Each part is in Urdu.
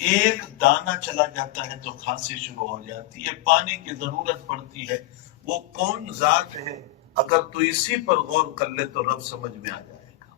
ایک دانہ چلا جاتا ہے تو کھانسی شروع ہو جاتی ہے، پانی کی ضرورت پڑتی ہے، وہ کون ذات ہے؟ اگر تو اسی پر غور کر لے تو رب سمجھ میں آ جائے گا۔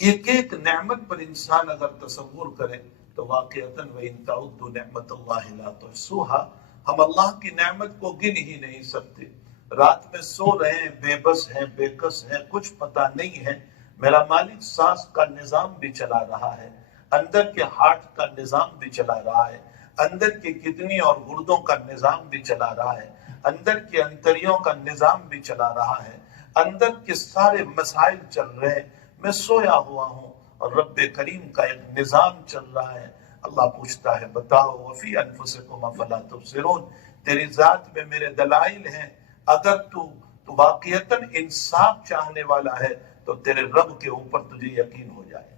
ایک ایک نعمت پر انسان اگر تصور کرے تو واقعتاً وَإِن تَعُدُّوا نِعْمَتَ اللَّهِ لَا تُحْصُوهَا، ہم اللہ کی نعمت کو گن ہی نہیں سکتے۔ رات میں سو رہے ہیں، بے بس ہیں، بے کس ہیں، کچھ پتہ نہیں ہے، میرا مالک سانس کا نظام بھی چلا رہا ہے، اندر کے ہارٹ کا نظام بھی چلا رہا ہے، اندر کی کڈنی اور گردوں کا نظام بھی چلا رہا ہے، اندر کے انتریوں کا نظام بھی چلا رہا ہے، اندر کے سارے مسائل چل رہے ہیں، میں سویا ہوا ہوں اور رب کریم کا ایک نظام چل رہا ہے۔ اللہ پوچھتا ہے بتاؤ وفی انفسکم افلا تبصرون، تیری ذات میں میرے دلائل ہیں، اگر تو واقعتاً انصاف چاہنے والا ہے تو تیرے رب کے اوپر تجھے یقین ہو جائے گا۔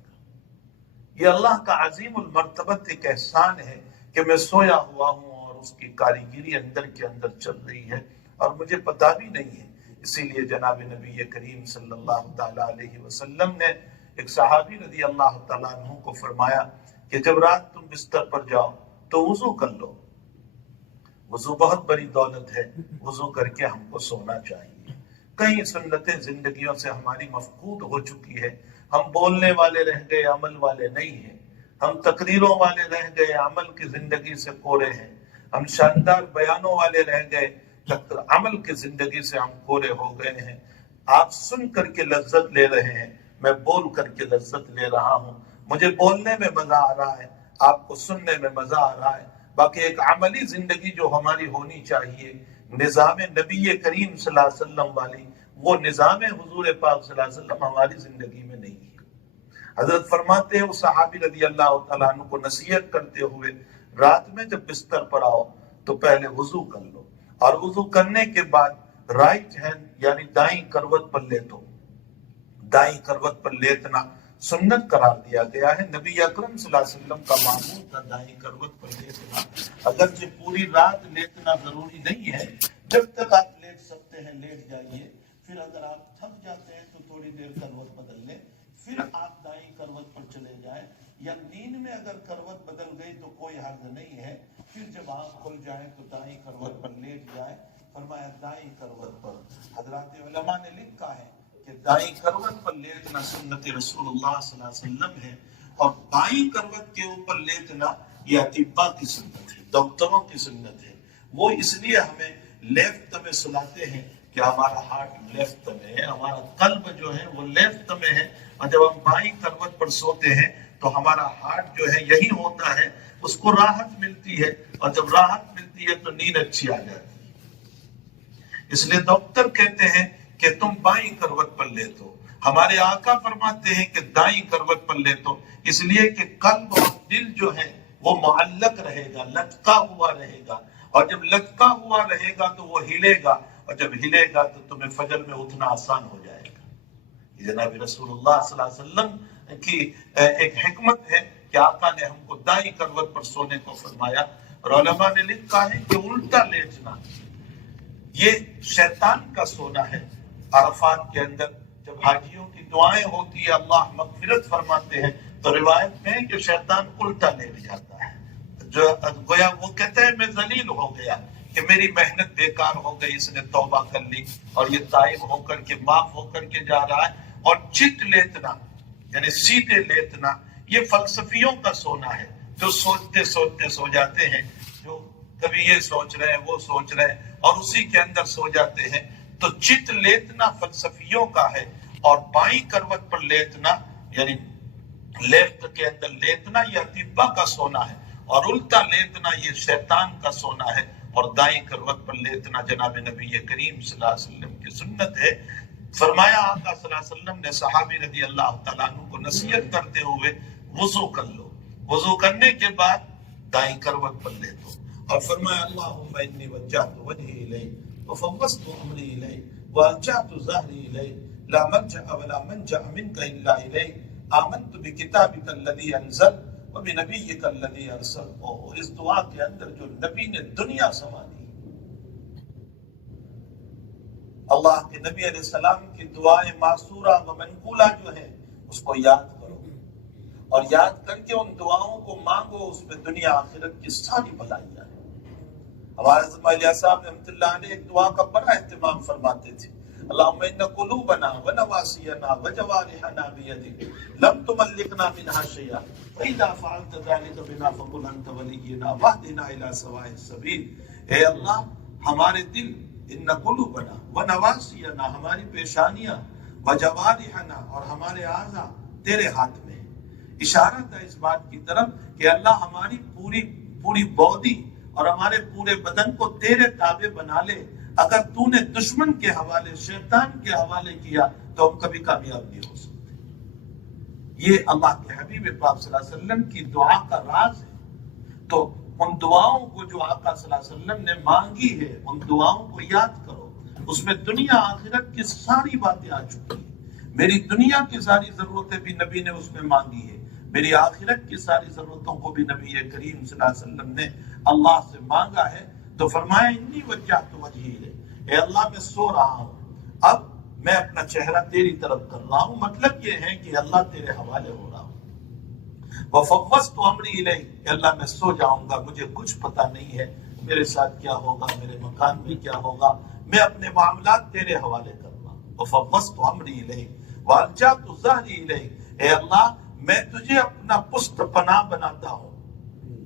یہ اللہ کا عظیم المرتبت ایک احسان ہے کہ میں سویا ہوا ہوں اور اس کی کاریگری اندر کے اندر چل رہی ہے اور مجھے پتہ بھی نہیں ہے۔ اسی لیے جناب نبی کریم صلی اللہ تعالیٰ علیہ وسلم نے ایک صحابی رضی اللہ تعالیٰ عنہ کو فرمایا کہ جب رات تم بستر پر جاؤ تو وضو کر لو، وضو بہت بڑی دولت ہے، وضو کر کے ہم کو سونا چاہیے۔ کئی سنتیں زندگیوں سے ہماری مفقود ہو چکی ہے، ہم بولنے والے رہ گئے، عمل والے نہیں ہیں، ہم تقریروں والے رہ گئے، عمل کی زندگی سے کورے ہیں، ہم شاندار بیانوں والے رہ گئے، عمل کی زندگی سے ہم کورے ہو گئے ہیں۔ آپ سن کر کے لذت لے رہے ہیں، میں بول کر کے لذت لے رہا ہوں، مجھے بولنے میں مزہ آ رہا ہے، آپ کو سننے میں مزہ آ رہا ہے، باقی ایک عملی زندگی جو ہماری ہونی چاہیے، نظام نبی کریم صلی اللہ علیہ وسلم والی، وہ نظام حضور پاک صلی اللہ علیہ وسلم ہماری زندگی میں نہیں ہے۔ حضرت فرماتے ہیں اس صحابی رضی اللہ تعالیٰ عنہ کو نصیحت کرتے ہوئے، رات میں جب بستر پر آؤ تو پہلے وضو کر لو، اور وضو کرنے کے بعد رائٹ ہینڈ یعنی دائیں کروٹ پر لیٹو۔ دائیں کروٹ پر لیٹنا سنت قرار دیا گیا ہے، نبی اکرم صلی اللہ علیہ وسلم کا معمول تھا دائیں کروٹ پر لیٹنا، اگرچہ پوری رات لیٹنا ضروری نہیں ہے، جب تک آپ لیٹ سکتے ہیں لیٹ جائیے، پھر اگر آپ تھک جاتے ہیں تو تھوڑی دیر کروٹ بدل لیں، پھر آپ دائیں کروٹ پر چلے جائیں، یا نیند میں اگر کروٹ بدل گئی تو کوئی حرج نہیں ہے، پھر جب آنکھ کھل جائیں تو دائیں کروٹ پر لیٹ جائیں۔ فرمایا دائیں کروٹ پر، حضرات علماء نے لکھا ہے کہ دائیں کروٹ پر لیٹنا سنت رسول اللہ صلی اللہ علیہ وسلم ہے، اور بائیں کروٹ کے اوپر لیٹنا یہ اطباء کی سنت ہے، ڈاکٹروں کی سنت ہے۔ وہ اس لیے ہمیں لیفٹ میں سلاتے ہیں کہ ہمارا ہارٹ لیفٹ میں ہے، ہمارا قلب جو ہے وہ لیفٹ میں ہے، اور جب ہم بائیں کروٹ پر سوتے ہیں تو ہمارا ہارٹ جو ہے یہی ہوتا ہے، اس کو راحت ملتی ہے، اور جب راحت ملتی ہے تو نیند اچھی آ جاتی ہے۔ اس لیے ڈاکٹر کہتے ہیں کہ تم بائیں کروٹ پر لیٹو، ہمارے آقا فرماتے ہیں کہ دائیں کروٹ پر لیٹو، اس لیے کہ قلب اور دل جو ہے وہ معلق رہے گا، لٹکا ہوا رہے گا، اور جب لٹکا ہوا رہے گا تو وہ ہلے گا، اور جب ہلے گا تو تمہیں فجر میں اٹھنا آسان ہو جائے گا۔ جناب رسول اللہ صلی اللہ علیہ وسلم کی ایک حکمت ہے کہ آقا نے ہم کو دائیں کروٹ پر سونے کو فرمایا، اور علماء نے لکھا ہے کہ الٹا لیٹنا یہ شیطان کا سونا ہے۔ عرفات کے اندر جب حاجیوں کی دعائیں ہوتی ہے اللہ مغفرت فرماتے ہیں تو روایت میں ہے کہ شیطان الٹا لیٹ جاتا ہے، جو گویا وہ کہتا ہے میں ذلیل ہو گیا کہ میری محنت بیکار ہو گئی، اس نے توبہ کر لی اور یہ تائب ہو کر کے معاف ہو کر کے جا رہا ہے۔ اور چت لیٹنا یعنی سیدھے لیٹنا یہ فلسفیوں کا سونا ہے، جو سوچتے سوچتے سو جاتے ہیں، جو کبھی یہ سوچ رہے ہیں وہ سوچ رہے ہیں اور اسی کے اندر سو جاتے ہیں۔ تو چت لیٹنا فلسفیوں کا ہے، اور بائیں کروٹ پر لیٹنا یعنی لیفٹ کے اندر لیٹنا یہ اطباء کا سونا ہے، اور الٹا لیٹنا یہ شیطان کا سونا ہے، اور دائیں کروٹ پر لیٹنا جناب نبی کریم صلی اللہ علیہ وسلم کی سنت ہے۔ فرمایا آقا صلی اللہ علیہ وسلم نے صحابی رضی اللہ تعالیٰ عنہ کو نصیحت کرتے ہوئے وضو کر لو، وضو کرنے کے بعد دائیں کروٹ پر لیٹو، اور فرمایا اللہم انی وجہت وجہی الیک وفوضت امری الیک والجأت ظہری الیک لا ملجأ ولا منجأ منک الا الیک آمنت بکتابک الذی انزل وبنبیک الذی ارسل۔ اور اس دعا کے اندر جو نبی نے دنیا سما دی، اللہ کے نبی علیہ السلام کی دعائیں معصورہ و منقولہ جو ہیں اس کو یاد کرو، اور یاد کر کے ان دعاؤں کو مان ہو اس میں دنیا آخرت کی ساری بھلائیاں ہیں۔ ہمارے زمالیہ صاحب رحمۃ اللہ علیہ ایک دعا کا بڑا اہتمام فرماتے تھے، اللہم ان قلوبنا ونواسینا وجوارحنا بیدک لم تملکنا منها شیئا فاذا فعلت ذلك بنا فقل انت ولینا واہدنا الی سواء السبیل۔ اے اللہ ہمارے دل، ان قلوبنا ونواسینا ہماری پیشانیاں، وجوارحنا اور ہمارے اعضاء تیرے ہاتھ میں ہیں۔ اشارہ تھا اس بات کی طرف کہ اللہ ہماری پوری باڈی اور ہمارے پورے بدن کو تیرے تابع بنا لے۔ اگر تو نے دشمن کے حوالے، شیطان کے حوالے کیا تو ہم کبھی کامیاب نہیں ہو سکتے۔ یہ اللہ کے حبیب پاک صلی اللہ علیہ وسلم کی دعا کا راز ہے۔ تو ان دعاؤں کو جو آقا صلی اللہ علیہ وسلم نے مانگی ہے، ان دعاؤں کو یاد کرو، اس میں دنیا آخرت کی ساری باتیں آ چکی ہیں۔ میری دنیا کی ساری ضرورتیں بھی نبی نے اس میں مانگی ہے، میری آخرت کی ساری ضرورتوں کو بھی نبی کریم صلی اللہ علیہ وسلم نے اللہ سے مانگا ہے۔ تو فرمایا انی وجہت وجہی ہے، اے اللہ میں سو رہا ہوں، اب میں اپنا چہرہ تیری طرف کر رہا ہوں۔ مطلب یہ ہے کہ اللہ تیرے حوالے ہو رہا ہوں۔ وفوضت امری الیک، اے اللہ میں سو جاؤں گا، مجھے کچھ پتہ نہیں ہے میرے ساتھ کیا ہوگا، میرے مکان میں کیا ہوگا، میں اپنے معاملات تیرے حوالے کر رہا ہوں۔ وفوضت امری الیک والجأت ظہری الیک، اے اللہ میں تجھے اپنا پشت پناہ بناتا ہوں،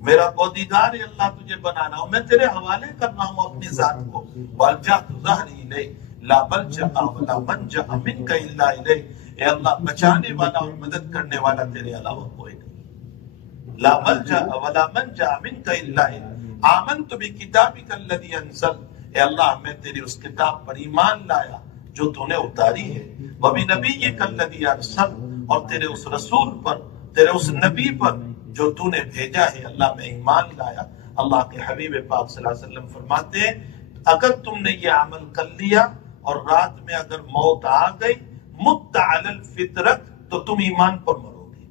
میرا بودیگار اللہ تجھے بنانا ہوں، میں تیرے حوالے کرنا ہوں اپنی ذات کو۔ والجأت ظہری الیک لا ملجأ ولا منجأ منک الا الیک، اے اللہ بچانے والا اور مدد کرنے والا تیرے علاوہ کوئی نہیں۔ لا ملجأ ولا منجأ منک الا الیک، آمنت بکتابک الذی انزل، اے اللہ میں تیری اس کتاب پر ایمان لایا جو تو نے اتاری ہے، وبنبیک الذی ارسل، اور تیرے اس رسول پر، تیرے اس نبی پر جو تو نے بھیجا ہے، اللہ میں ایمان لایا۔ اللہ کے حبیب پاک صلی اللہ علیہ وسلم فرماتے ہیں اگر تم نے یہ عمل کر لیا اور رات میں اگر موت آ گئی، مت علی الفطرت، تو تم ایمان پر مرو گے۔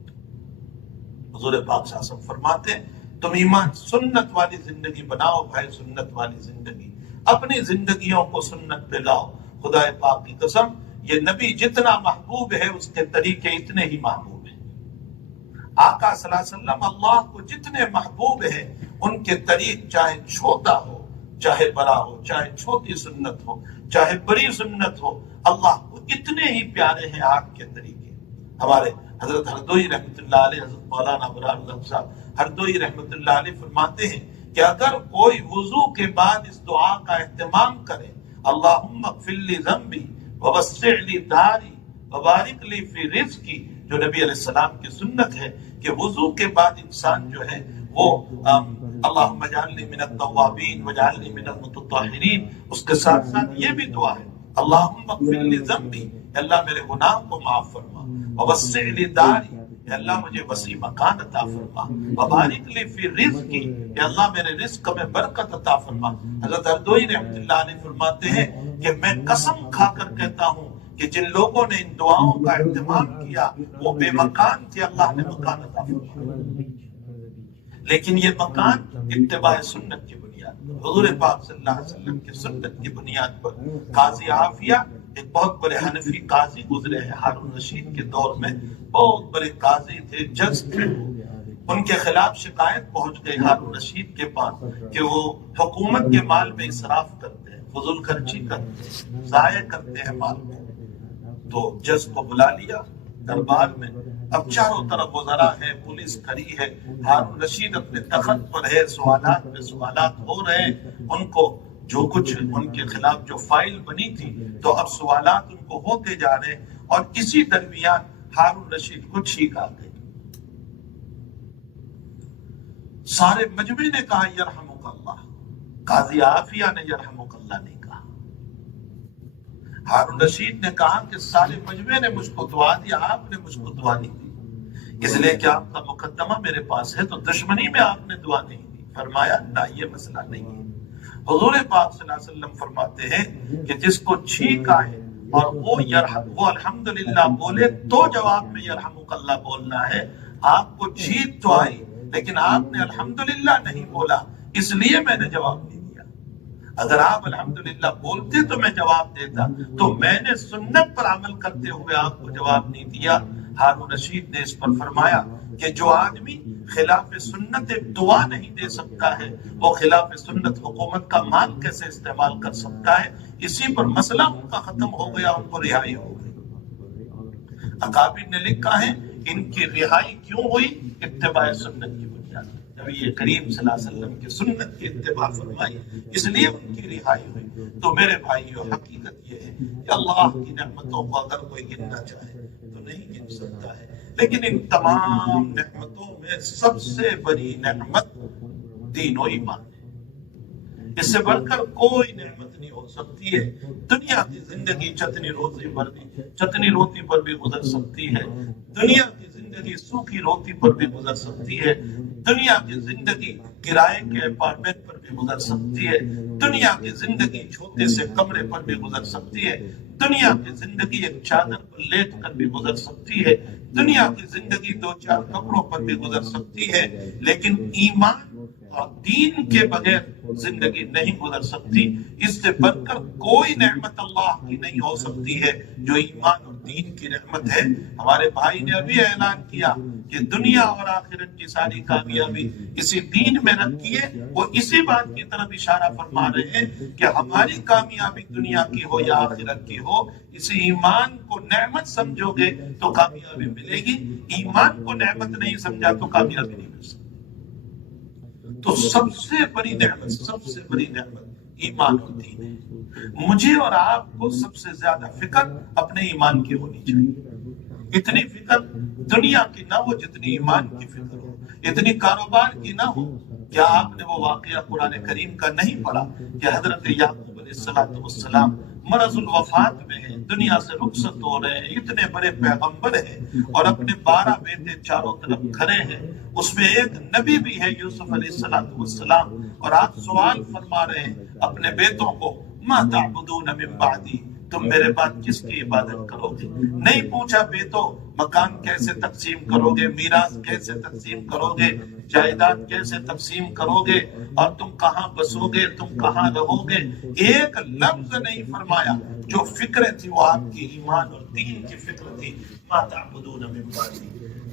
حضور پاک صلی اللہ علیہ وسلم فرماتے ہیں تم ایمان، سنت والی زندگی بناؤ بھائی، سنت والی زندگی، اپنی زندگیوں کو سنت پہ لاؤ۔ خدا پاک کی قسم یہ نبی جتنا محبوب ہے اس کے طریقے اتنے ہی محبوب ہیں۔ آقا صلی اللہ علیہ وسلم اللہ کو جتنے محبوب ہیں، ان کے طریق چاہے چھوٹا ہو چاہے بڑا ہو، چاہے چھوٹی سنت ہو چاہے بڑی سنت ہو، اللہ کو اتنے ہی پیارے ہیں آپ کے طریقے۔ ہمارے حضرت ہردوئی رحمۃ اللہ علیہ، حضرت مولانا ابرار الحق صاحب ہردوئی رحمۃ اللہ علیہ فرماتے ہیں کہ اگر کوئی وضو کے بعد اس دعا کا اہتمام کرے، اللہم اغفر لی ذنبی ووسع لی داری وبارک لی فی رزقی، جو نبی علیہ السلام کی سنت ہے کہ وضو کے بعد انسان جو ہے وہ اللہم اجعلنی من التوابین واجعلنی من المتطہرین، اس کے ساتھ ساتھ یہ بھی دعا ہے اللہم اغفر لی ذنبی، اللہ میرے گناہ کو معاف فرما، ووسع لی داری، اے اللہ مجھے وسیع مکان عطا فرما، وبارک لی فی رزقی، اے اللہ میرے رزق میں برکت عطا فرما۔ حضرت ہردوئی رحمۃ اللہ علیہ فرماتے ہیں کہ میں قسم کھا کر کہتا ہوں کہ جن لوگوں نے ان دعاؤں کا اہتمام کیا وہ بے مکان تھے، اللہ نے مکان عطا فرمایا۔ لیکن یہ مکان اتباع سنت کی بنیاد پر، حضور پاک صلی اللہ علیہ وسلم کی سنت کی بنیاد پر۔ قاضی عافیہ ایک بہت بڑے حنفی قاضی گزرے ہیں ہارون رشید کے دور میں، بہت بڑے قاضی تھے، جج تھے۔ ان کے خلاف شکایت پہنچ گئی ہارون رشید کے پاس کہ وہ حکومت کے مال میں اسراف کرتے ہیں، فضول خرچی کرتے ہیں، ضائع کرتے ہیں مال کو۔ تو جج کو بلا لیا دربار میں، اب چاروں طرف وزراء ہے، پولیس کھڑی ہے، ہارون رشید اپنے تخت پر ہے، سوالات پہ سوالات ہو رہے ہیں، ان کو جو کچھ ان کے خلاف جو فائل بنی تھی تو اب سوالات ان کو ہوتے جا رہے ہیں، اور اسی درمیان ہارون رشید کو چھینک آ گئی۔ سارے مجمع نے کہا یرحمک اللہ، قاضی عافیہ نے یرحمک اللہ نہیں کہا۔ ہارون رشید نے کہا کہ سارے مجمع نے مجھ کو دعا دیا، آپ نے مجھ کو دعا نہیں دی، اس لیے کہ آپ کا مقدمہ میرے پاس ہے، تو دشمنی میں آپ نے دعا نہیں دی۔ فرمایا نہ، یہ مسئلہ نہیں ہے۔ حضور پاک صلی اللہ علیہ وسلم فرماتے ہیں کہ جس کو چھینک آئے اور وہ الحمدللہ بولے تو جواب میں یرحمک اللہ بولنا ہے۔ آپ کو چھینک تو آئی لیکن آپ نے الحمدللہ نہیں بولا، اس لیے میں نے جواب نہیں دیا۔ اگر آپ الحمدللہ بولتے تو میں جواب دیتا، تو میں نے سنت پر عمل کرتے ہوئے آپ کو جواب نہیں دیا۔ ہارون رشید نے اس پر فرمایا کہ جو آدمی خلاف سنت دعا نہیں دے سکتا ہے وہ خلاف سنت حکومت کا مال کیسے استعمال کر سکتا ہے؟ اسی پر مسئلہ ان کا ختم ہو گیا، ان کو رہائی ہو گئی۔ اکابر نے لکھا ہے ان کی رہائی کیوں ہوئی؟ اتباع سنت کی بنیاد، نبی کریم صلی اللہ علیہ وسلم کی سنت کی اتباع فرمائی، اس لیے ان کی رہائی ہوئی۔ تو میرے بھائیو، حقیقت یہ ہے کہ اللہ کی نعمتوں کو اگر کوئی گننا چاہے تو نہیں گن سکتا ہے، لیکن ان تمام نعمتوں میں سب سے بڑی نعمت دین و ایمان ہے۔ اس سے بڑھ کر کوئی نعمت نہیں ہو سکتی ہے۔ دنیا کی زندگی چتنی روٹی پر بھی گزر سکتی ہے، دنیا کی زندگی سوکھی روٹی پر بھی گزر سکتی ہے، دنیا کی زندگی کرائے کے اپارٹمنٹ پر بھی گزر سکتی ہے، دنیا کی زندگی چھوٹے سے کمرے پر بھی گزر سکتی ہے، دنیا کی زندگی ایک چادر پر لیٹ کر بھی گزر سکتی ہے، دنیا کی زندگی 2-4 کپڑوں پر بھی گزر سکتی ہے، لیکن ایمان اور دین کے بغیر زندگی نہیں گزر سکتی۔ اس سے بڑھ کر کوئی نعمت اللہ کی نہیں ہو سکتی ہے جو ایمان اور دین کی نعمت ہے۔ ہمارے بھائی نے ابھی اعلان کیا کہ دنیا اور آخرت کی ساری کامیابی اسی دین میں رکھی ہے۔ وہ اسی بات کی طرف اشارہ فرما رہے ہیں کہ ہماری کامیابی دنیا کی ہو یا آخرت کی ہو، اسی ایمان کو نعمت سمجھو گے تو کامیابی ملے گی، ایمان کو نعمت نہیں سمجھا تو کامیابی نہیں مل سکتی۔ تو سب سے بڑی نعمت ایمان اور دین ہے۔ مجھے اور آپ کو سب سے زیادہ فکر اپنے ایمان کی ہونی چاہیے۔ اتنی فکر دنیا کی نہ ہو جتنی ایمان کی فکر ہو، اتنی کاروبار کی نہ ہو۔ کیا آپ نے وہ واقعہ قرآن کریم کا نہیں پڑھا کہ حضرت یعقوب علیہ السلام مرض الوفات میں ہیں، دنیا سے رخصت ہو رہے ہیں، اتنے بڑے پیغمبر ہیں اور اپنے 12 بیٹے چاروں طرف کھڑے ہیں، اس میں ایک نبی بھی ہے یوسف علیہ السلام، اور آپ سوال فرما رہے ہیں اپنے بیٹوں کو، ما تعبدون من بعدی، تم میرے بعد کس کی عبادت کرو گے؟ نہیں پوچھا بیٹو مکان کیسے تقسیم کرو گے، میراث کیسے تقسیم کرو گے، جائیداد کیسے تقسیم کرو گے، اور تم کہاں بسو گے، تم کہاں رہو گے، ایک لفظ نہیں فرمایا۔ جو فکر تھی وہ آپ کی ایمان اور دین کی فکر تھی۔ ما تعبدون من بعدی،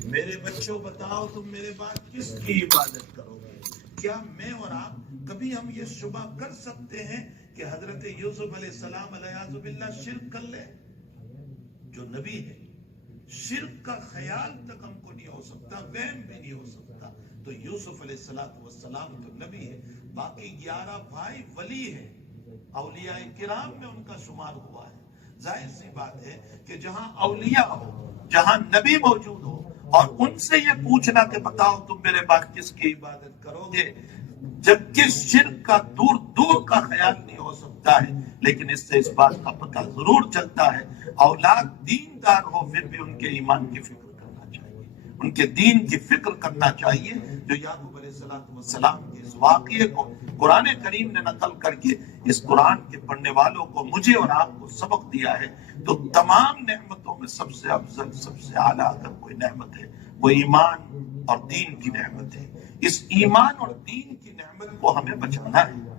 میرے بچوں بتاؤ تم میرے بعد کس کی عبادت کرو گے؟ کیا میں اور آپ کبھی ہم یہ شبہ کر سکتے ہیں کہ حضرت یوسف علیہ السلام علیہ باللہ شرک کر لے؟ جو نبی ہے شرک کا خیال تک ہم کو نہیں ہو سکتا، وہم بھی نہیں ہو سکتا۔ تو یوسف علیہ السلام تو نبی ہے، باقی 11 بھائی ولی ہیں، اولیاء کرام میں ان کا شمار ہوا ہے۔ ظاہر سی بات ہے کہ جہاں اولیاء ہو، جہاں نبی موجود ہو، اور ان سے یہ پوچھنا کہ بتاؤ تم میرے بعد کس کی عبادت کرو گے، جبکہ شرک کا دور دور کا خیال نہیں ہو سکتا ہے، لیکن اس سے اس بات کا پتہ ضرور چلتا ہے اولاد دیندار ہو پھر بھی ان کے ایمان کی فکر کرنا چاہیے، ان کے دین کی فکر کرنا چاہیے۔ جو یعقوب علیہ السلام کے اس واقعے کو قرآن کریم نے نقل کر کے اس قرآن کے پڑھنے والوں کو، مجھے اور آپ کو سبق دیا ہے، تو تمام نعمتوں میں سب سے افضل، سب سے اعلیٰ اگر کوئی نعمت ہے وہ ایمان اور دین کی نعمت ہے۔ اس ایمان اور دین کی نعمت کو ہمیں بچانا ہے،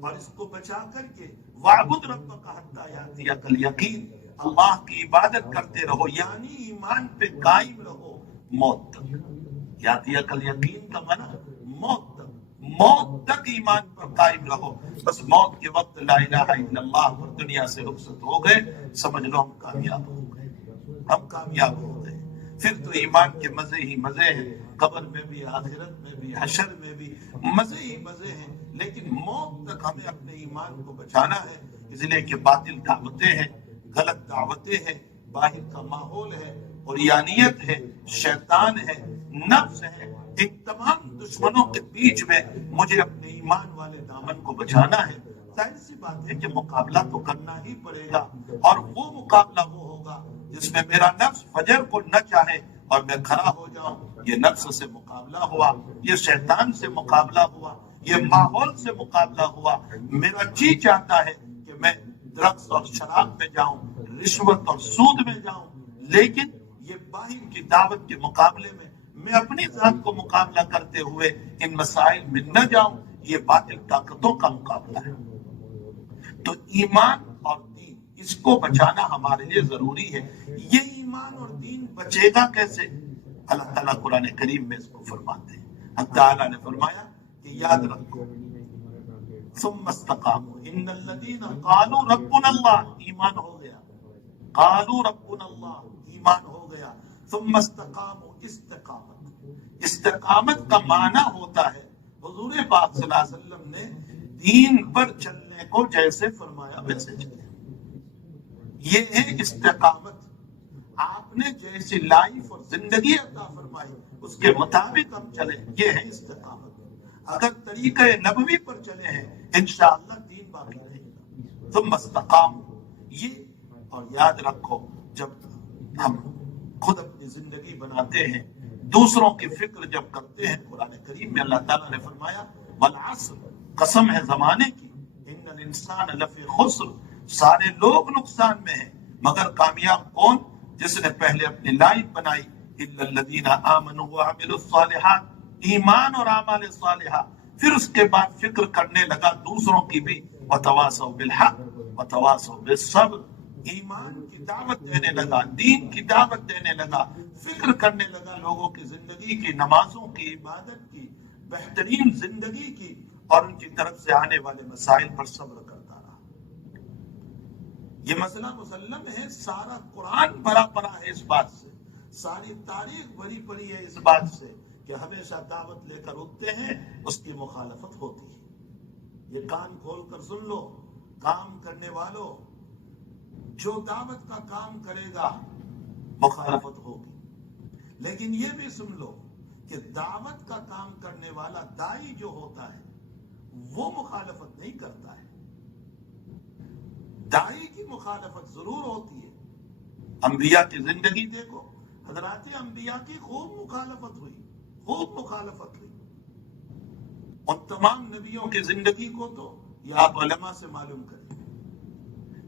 اور اس کو بچا کر کے وَاعْبُدْ رَبَّكَ حَتَّىٰ يَأْتِيَكَ الْيَقِينُ، اللہ کی عبادت کرتے رہو، یعنی ایمان پہ قائم رہو موت تک۔ یاتیک الیقین کا معنی موت تک، موت تک ایمان پر قائم رہو۔ بس موت کے وقت لا الہ الا اللہ اور دنیا سے رخصت ہو گئے، سمجھ لو ہم کامیاب ہو گئے، ہم کامیاب ہو گئے۔ پھر تو ایمان کے مزے ہی مزے ہیں، قبر میں بھی، آخرت میں بھی، حشر میں بھی مزے ہی مزے ہیں، لیکن موت تک ہمیں اپنے ایمان کو بچانا ہے، اس لیے کہ باطل دعوتیں ہیں، غلط دعوتیں ہیں، باہر کا ماحول ہے، اوریانیت ہے، شیطان ہے، نفس ہے، ان تمام دشمنوں کے بیچ میں مجھے اپنے ایمان والے دامن کو بچانا ہے۔ ظاہر سی بات ہے کہ مقابلہ تو کرنا ہی پڑے گا، اور وہ مقابلہ وہ ہوگا جس میں میرا نفس فجر کو نہ چاہے اور میں کھڑا ہو جاؤں۔ یہ نفس سے مقابلہ ہوا، یہ شیطان سے مقابلہ ہوا، یہ ماحول سے مقابلہ ہوا۔ میرا جی چاہتا ہے کہ میں ڈرگس اور شراب میں جاؤں، رشوت اور سود میں جاؤں، لیکن یہ باہر کی دعوت کے مقابلے میں میں اپنی ذات کو مقابلہ کرتے ہوئے ان مسائل میں نہ جاؤں۔ یہ باطل طاقتوں کا مقابلہ ہے۔ تو ایمان اور دین، اس کو بچانا ہمارے لیے ضروری ہے۔ یہ ایمان اور دین بچے گا کیسے؟ اللہ تعالیٰ قرآن کریم میں اس کو فرماتے ہیں. اللہ تعالیٰ نے فرمایا کہ یاد رکھو ثم استقاموا ان الذين قالوا ربنا اللہ، ایمان ہو گیا، قالوا ربنا اللہ ایمان ہو گیا، ثم استقاموا استقامت. استقامت کا معنی ہوتا ہے حضور پاک صلی اللہ علیہ وسلم نے دین پر چلنے کو جیسے فرمایا ویسے چلے. یہ ہے استقامت. آپ نے جیسی لائف اور زندگی عطا فرمائی اس کے مطابق ہم چلیں، یہ ہے استقامت. اگر طریقہ نبوی پر چلے ہیں انشاءاللہ دین باقی رہے گا. ثم استقاموا. یہ اور یاد رکھو جب ہم خود اپنی زندگی بناتے ہیں، دوسروں کی فکر جب کرتے ہیں، قرآن کریم میں اللہ تعالیٰ نے فرمایا والعصر، قسم ہے زمانے کی، ان الانسان لفی خسر، سارے لوگ نقصان میں ہیں مگر کامیاب کون؟ جس نے پہلے اپنی لائف بنائی، الا الذین آمنوا وعملوا الصالحات، ایمان اور اعمال صالحہ، پھر اس کے بعد فکر کرنے لگا دوسروں کی بھی، وتواصوا بالحق وتواصوا بالصبر، ایمان کی دعوت دینے لگا، دین کی دعوت دینے لگا، فکر کرنے لگا لوگوں کی زندگی کی، نمازوں کی، عبادت کی، بہترین زندگی کی، اور ان کی طرف سے آنے والے مسائل پر صبر کرتا رہا. یہ مسئلہ مسلم ہے، سارا قرآن بھرا پڑا ہے اس بات سے، ساری تاریخ بھری پڑی ہے اس بات سے کہ ہمیشہ دعوت لے کر اٹھتے ہیں، اس کی مخالفت ہوتی ہے. یہ کان کھول کر سن لو، کام کرنے والوں، جو دعوت کا کام کرے گا مخالفت ہوگی. لیکن یہ بھی سن لو کہ دعوت کا کام کرنے والا دائی جو ہوتا ہے وہ مخالفت نہیں کرتا ہے. دائی کی مخالفت ضرور ہوتی ہے. انبیاء کی زندگی دیکھو، حضرات انبیاء کی خوب مخالفت ہوئی، خوب مخالفت ہوئی. ان تمام نبیوں کی زندگی کو تو یہ آپ علماء سے معلوم کریں.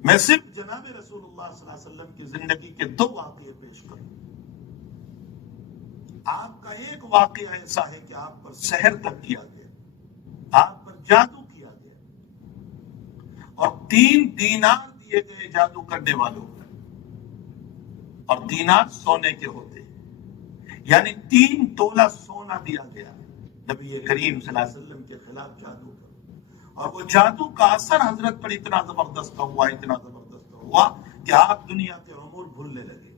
میں صرف جناب رسول اللہ صلی اللہ علیہ وسلم کی زندگی کے 2 واقعے پیش کروں. آپ کا ایک واقعہ ایسا ہے کہ آپ پر سحر تک کیا گیا، آپ پر جادو کیا گیا، اور 3 دینار دیے گئے جادو کرنے والوں کو، اور دینار سونے کے ہوتے ہیں، یعنی 3 تولہ سونا دیا گیا نبی کریم صلی اللہ علیہ وسلم کے خلاف جادو کا. اور وہ جادو کا اثر حضرت پر اتنا زبردست ہوا، اتنا زبردست ہوا کہ آپ دنیا کے امور بھولنے لگے،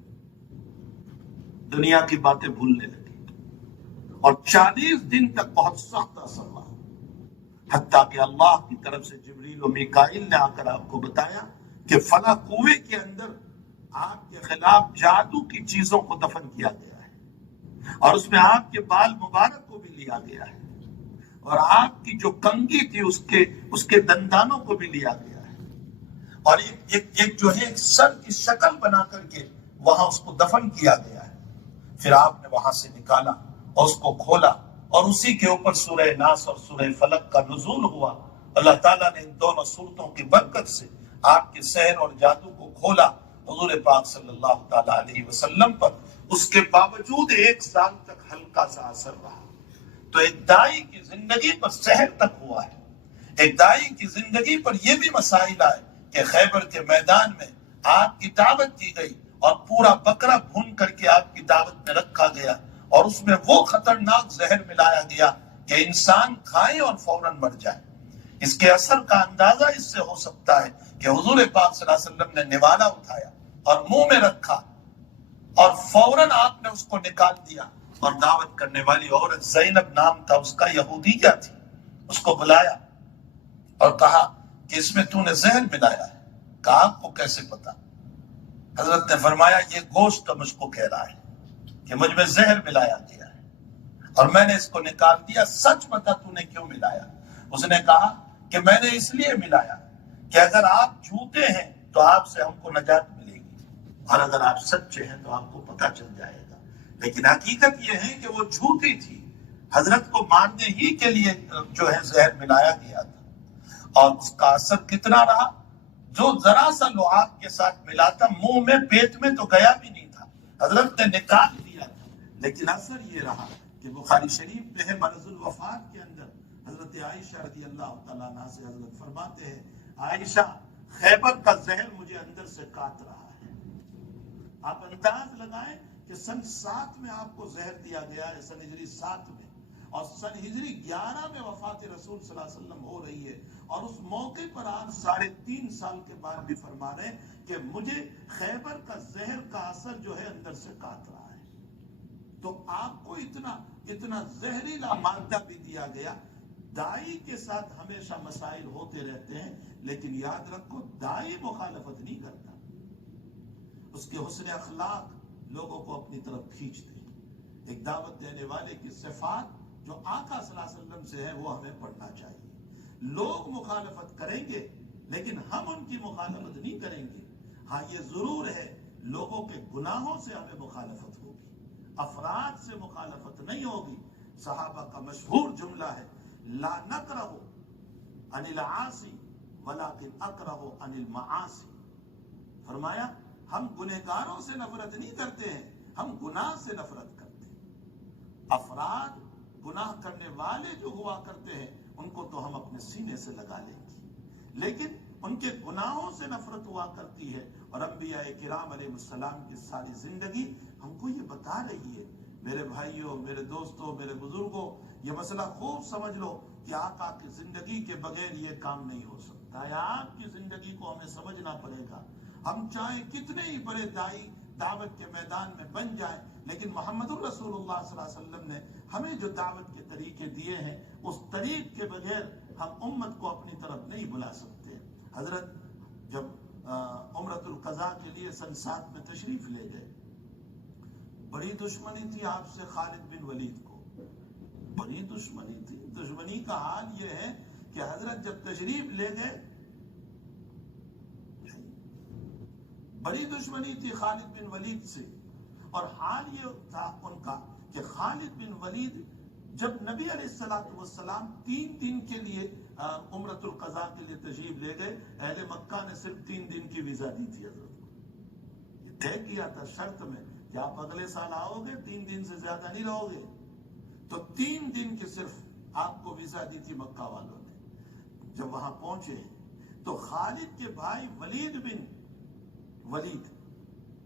دنیا کی باتیں بھولنے لگے. اور 40 دن تک بہت سخت اثر رہا، حتیٰ کہ اللہ کی طرف سے جبریل و میکائیل نے آ کر آپ کو بتایا کہ فلاں کنویں کے اندر آپ کے خلاف جادو کی چیزوں کو دفن کیا گیا ہے، اور اس میں آپ کے بال مبارک کو بھی لیا گیا ہے، اور آپ کی جو کنگھی تھی اس کے دندانوں کو بھی لیا گیا ہے، اور ایک جو ہے سر کی شکل بنا کر کے وہاں اس کو دفن کیا گیا ہے. پھر آپ نے وہاں سے نکالا اور اس کو کھولا، اور اسی کے اوپر سورہ ناس اور سورہ فلق کا نزول ہوا. اللہ تعالیٰ نے ان دونوں صورتوں کی برکت سے آپ کے سحر اور جادو کو کھولا حضور پاک صلی اللہ تعالیٰ علیہ وسلم پر. اس کے باوجود 1 سال تک ہلکا سا اثر رہا. تو ایک دائی کی زندگی پر سحر تک ہوا ہے. ایک دائی کی زندگی پر یہ بھی مسائل آئے کہ خیبر کے میدان میں آپ کی دعوت دی گئی اور پورا بکرا بھون کر کے آپ کی دعوت میں رکھا گیا، اور اس میں وہ خطرناک زہر ملایا گیا کہ انسان کھائے اور فوراً مر جائے. اس کے اثر کا اندازہ اس سے ہو سکتا ہے کہ حضور پاک صلی اللہ علیہ وسلم نے نوالا اٹھایا اور منہ میں رکھا، اور فوراً آپ نے اس کو نکال دیا، اور دعوت کرنے والی عورت زینب نام تھا اس کا، یہودیہ تھی، اس کو بلایا اور کہا کہ اس میں تو نے زہر ملایا ہے. کہا آپ کو کیسے پتا؟ حضرت نے فرمایا یہ گوشت کا مجھ کو کہہ رہا ہے کہ مجھ میں زہر ملایا گیا ہے، اور میں نے اس کو نکال دیا. سچ بتا تو نے کیوں ملایا؟ اس نے کہا کہ میں نے اس لیے ملایا کہ اگر آپ جھوٹے ہیں تو آپ سے ہم کو نجات ملے گی، اور اگر آپ سچے ہیں تو آپ کو پتہ چل جائے گا. لیکن حقیقت یہ ہے کہ وہ جھوٹی تھی، حضرت کو مارنے ہی کے لیے جو ہے زہر ملایا گیا تھا. اور اس کا اثر کتنا رہا؟ جو ذرا سا لعاب کے ساتھ ملا تھا منہ میں، پیٹ میں تو گیا بھی نہیں تھا، حضرت نے نکال دیا تھا. لیکن اثر یہ رہا کہ بخاری شریف میں ہے مرض الوفات کے اندر حضرت عائشہ رضی اللہ تعالیٰ عنہ سے حضرت فرماتے ہیں عائشہ خیبر کا زہر مجھے اندر سے کاٹ رہا ہے. آپ انداز لگائیں کہ کہ سن 7 میں آپ کو زہر دیا گیا ہے، سن ہجری 7 میں، اور سن ہجری 11 میں وفات رسول صلی اللہ علیہ وسلم ہو رہی ہے، اور اس موقع پر آپ 3.5 سال کے بعد بھی فرما رہے ہیں کہ مجھے خیبر کا زہر کا اثر جو ہے اندر سے کاٹ رہا ہے۔ تو آپ کو اتنا زہریلا مادہ بھی دیا گیا۔ دائی کے ساتھ ہمیشہ مسائل ہوتے رہتے ہیں، لیکن یاد رکھو دائی مخالفت نہیں کرتا، اس کے حسن اخلاق لوگوں کو اپنی طرف کھینچتے ہیں۔ ایک دعوت دینے والے کی صفات جو آقا صلی اللہ علیہ وسلم سے ہے وہ ہمیں پڑھنا چاہیے۔ لوگ مخالفت کریں گے لیکن ہم ان کی مخالفت نہیں کریں گے۔ ہاں یہ ضرور ہے، لوگوں کے گناہوں سے ہمیں مخالفت ہوگی، افراد سے مخالفت نہیں ہوگی۔ صحابہ کا مشہور جملہ ہے، لا نکرہ عن العاصی ولکن اکرہ عن المعاصی۔ فرمایا ہم گنہگاروں سے نفرت نہیں کرتے ہیں، ہم گناہ سے نفرت کرتے ہیں۔ افراد گناہ کرنے والے جو ہوا کرتے ہیں ان کو تو ہم اپنے سینے سے لگا لیں گے، لیکن ان کے گناہوں سے نفرت ہوا کرتی ہے۔ اور انبیاء کرام علیہ السلام کی ساری زندگی ہم کو یہ بتا رہی ہے۔ میرے بھائیوں، میرے دوستوں، میرے بزرگوں، یہ مسئلہ خوب سمجھ لو کہ آقا کی زندگی کے بغیر یہ کام نہیں ہو سکتا ہے۔ آپ کی زندگی کو ہمیں سمجھنا پڑے گا۔ ہم چاہے کتنے ہی بڑے دائی دعوت کے میدان میں بن جائیں، لیکن محمد الرسول اللہ صلی اللہ علیہ وسلم نے ہمیں جو دعوت کے طریقے دیے ہیں اس طریق کے بغیر ہم امت کو اپنی طرف نہیں بلا سکتے۔ حضرت جب عمرۃ القضاء کے لیے سن 7 میں تشریف لے گئے، بڑی دشمنی تھی آپ سے خالد بن ولید کو، بڑی دشمنی تھی۔ دشمنی کا حال یہ ہے کہ حضرت جب تشریف لے گئے، بڑی دشمنی تھی خالد بن ولید سے، اور حال یہ تھا ان کا کہ خالد بن ولید جب نبی علیہ السلام 3 دن کے لیے عمرۃ القضاء کے لیے تشریف لے گئے، اہل مکہ نے صرف 3 دن کی ویزا دی تھی حضرت کو۔ یہ طے کیا تھا شرط میں کہ آپ اگلے سال آؤ گے، 3 دن سے زیادہ نہیں رہو گے، تو 3 دن کی صرف آپ کو ویزا دی تھی مکہ والوں نے۔ جب وہاں پہنچے تو خالد کے بھائی ولید بن ولید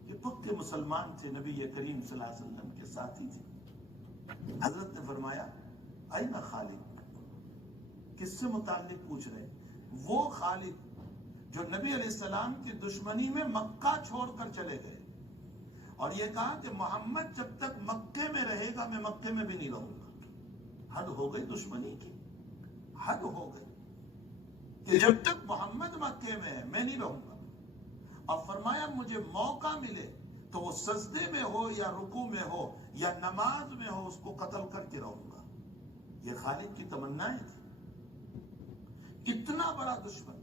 یہ پکے مسلمان تھے، نبی کریم صلی اللہ علیہ وسلم کے ساتھی تھے۔ حضرت نے فرمایا این خالد، کس سے متعلق پوچھ رہے ہیں؟ وہ خالد جو نبی علیہ السلام کی دشمنی میں مکہ چھوڑ کر چلے گئے، اور یہ کہا کہ محمد جب تک مکے میں رہے گا میں مکے میں بھی نہیں رہوں گا۔ حد ہو گئی دشمنی کی، حد ہو گئی کہ جب تک محمد مکے میں ہے میں نہیں رہوں گا۔ اور فرمایا مجھے موقع ملے تو وہ سجدے میں ہو یا رکوع میں ہو یا نماز میں ہو اس کو قتل کر کے رہوں گا۔ یہ خالد کی تمنائیں تھی۔ کتنا بڑا دشمن،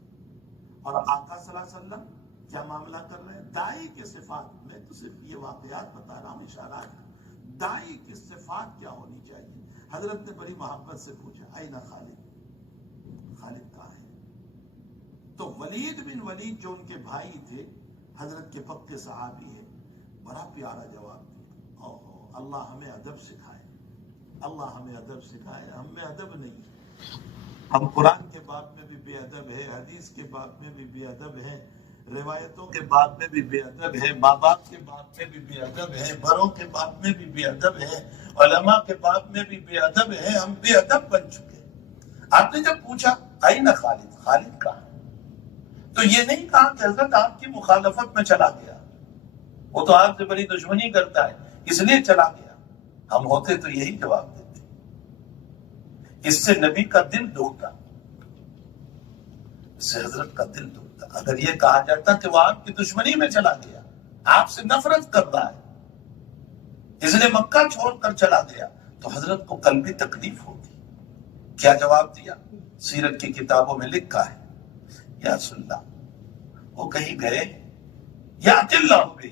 اور آقا صلی اللہ علیہ وسلم کیا معاملہ کر رہے ہیں؟ دائی کے صفات، میں تو صرف یہ واقعات بتا رہا ہوں، اشارات۔ دائی کی صفات کیا ہونی چاہیے؟ حضرت نے بڑی محبت سے پوچھا اینا خالد، خالد کہاں ہے؟ تو ولید بن ولید جو ان کے بھائی تھے، حضرت کے پکے صحابی ہیں، بڑا پیارا جواب دیا۔ اوہ اللہ ہمیں ادب سکھائے، اللہ ہمیں ادب سکھائے، ہم میں ادب نہیں۔ ہم قرآن کے باب میں بھی بے ادب ہے، حدیث کے باب میں بھی بے ادب ہے، روایتوں کے باب میں بھی بے ادب ہے، ماں باپ کے باب میں بھی بے ادب ہے، بڑوں کے باب میں بھی بے ادب ہے، علماء کے باب میں بھی بے ادب ہے۔ ہم بے ادب بن چکے۔ آپ نے جب پوچھا اینا خالد، خالد کہاں، تو یہ نہیں کہا کہ حضرت آپ کی مخالفت میں چلا گیا، وہ تو آپ سے بڑی دشمنی کرتا ہے اس لیے چلا گیا۔ ہم ہوتے تو یہی جواب دیتے۔ اس سے نبی کا دل دکھتا، اس سے حضرت کا دل دکھتا۔ اگر یہ کہا جاتا کہ وہ آپ کی دشمنی میں چلا گیا، آپ سے نفرت کر رہا ہے اس لیے مکہ چھوڑ کر چلا گیا، تو حضرت کو قلبی تکلیف ہوتی۔ کیا جواب دیا؟ سیرت کی کتابوں میں لکھا ہے، یا رسول اللہ وہ کہیں گئے، یا اللہ بھی،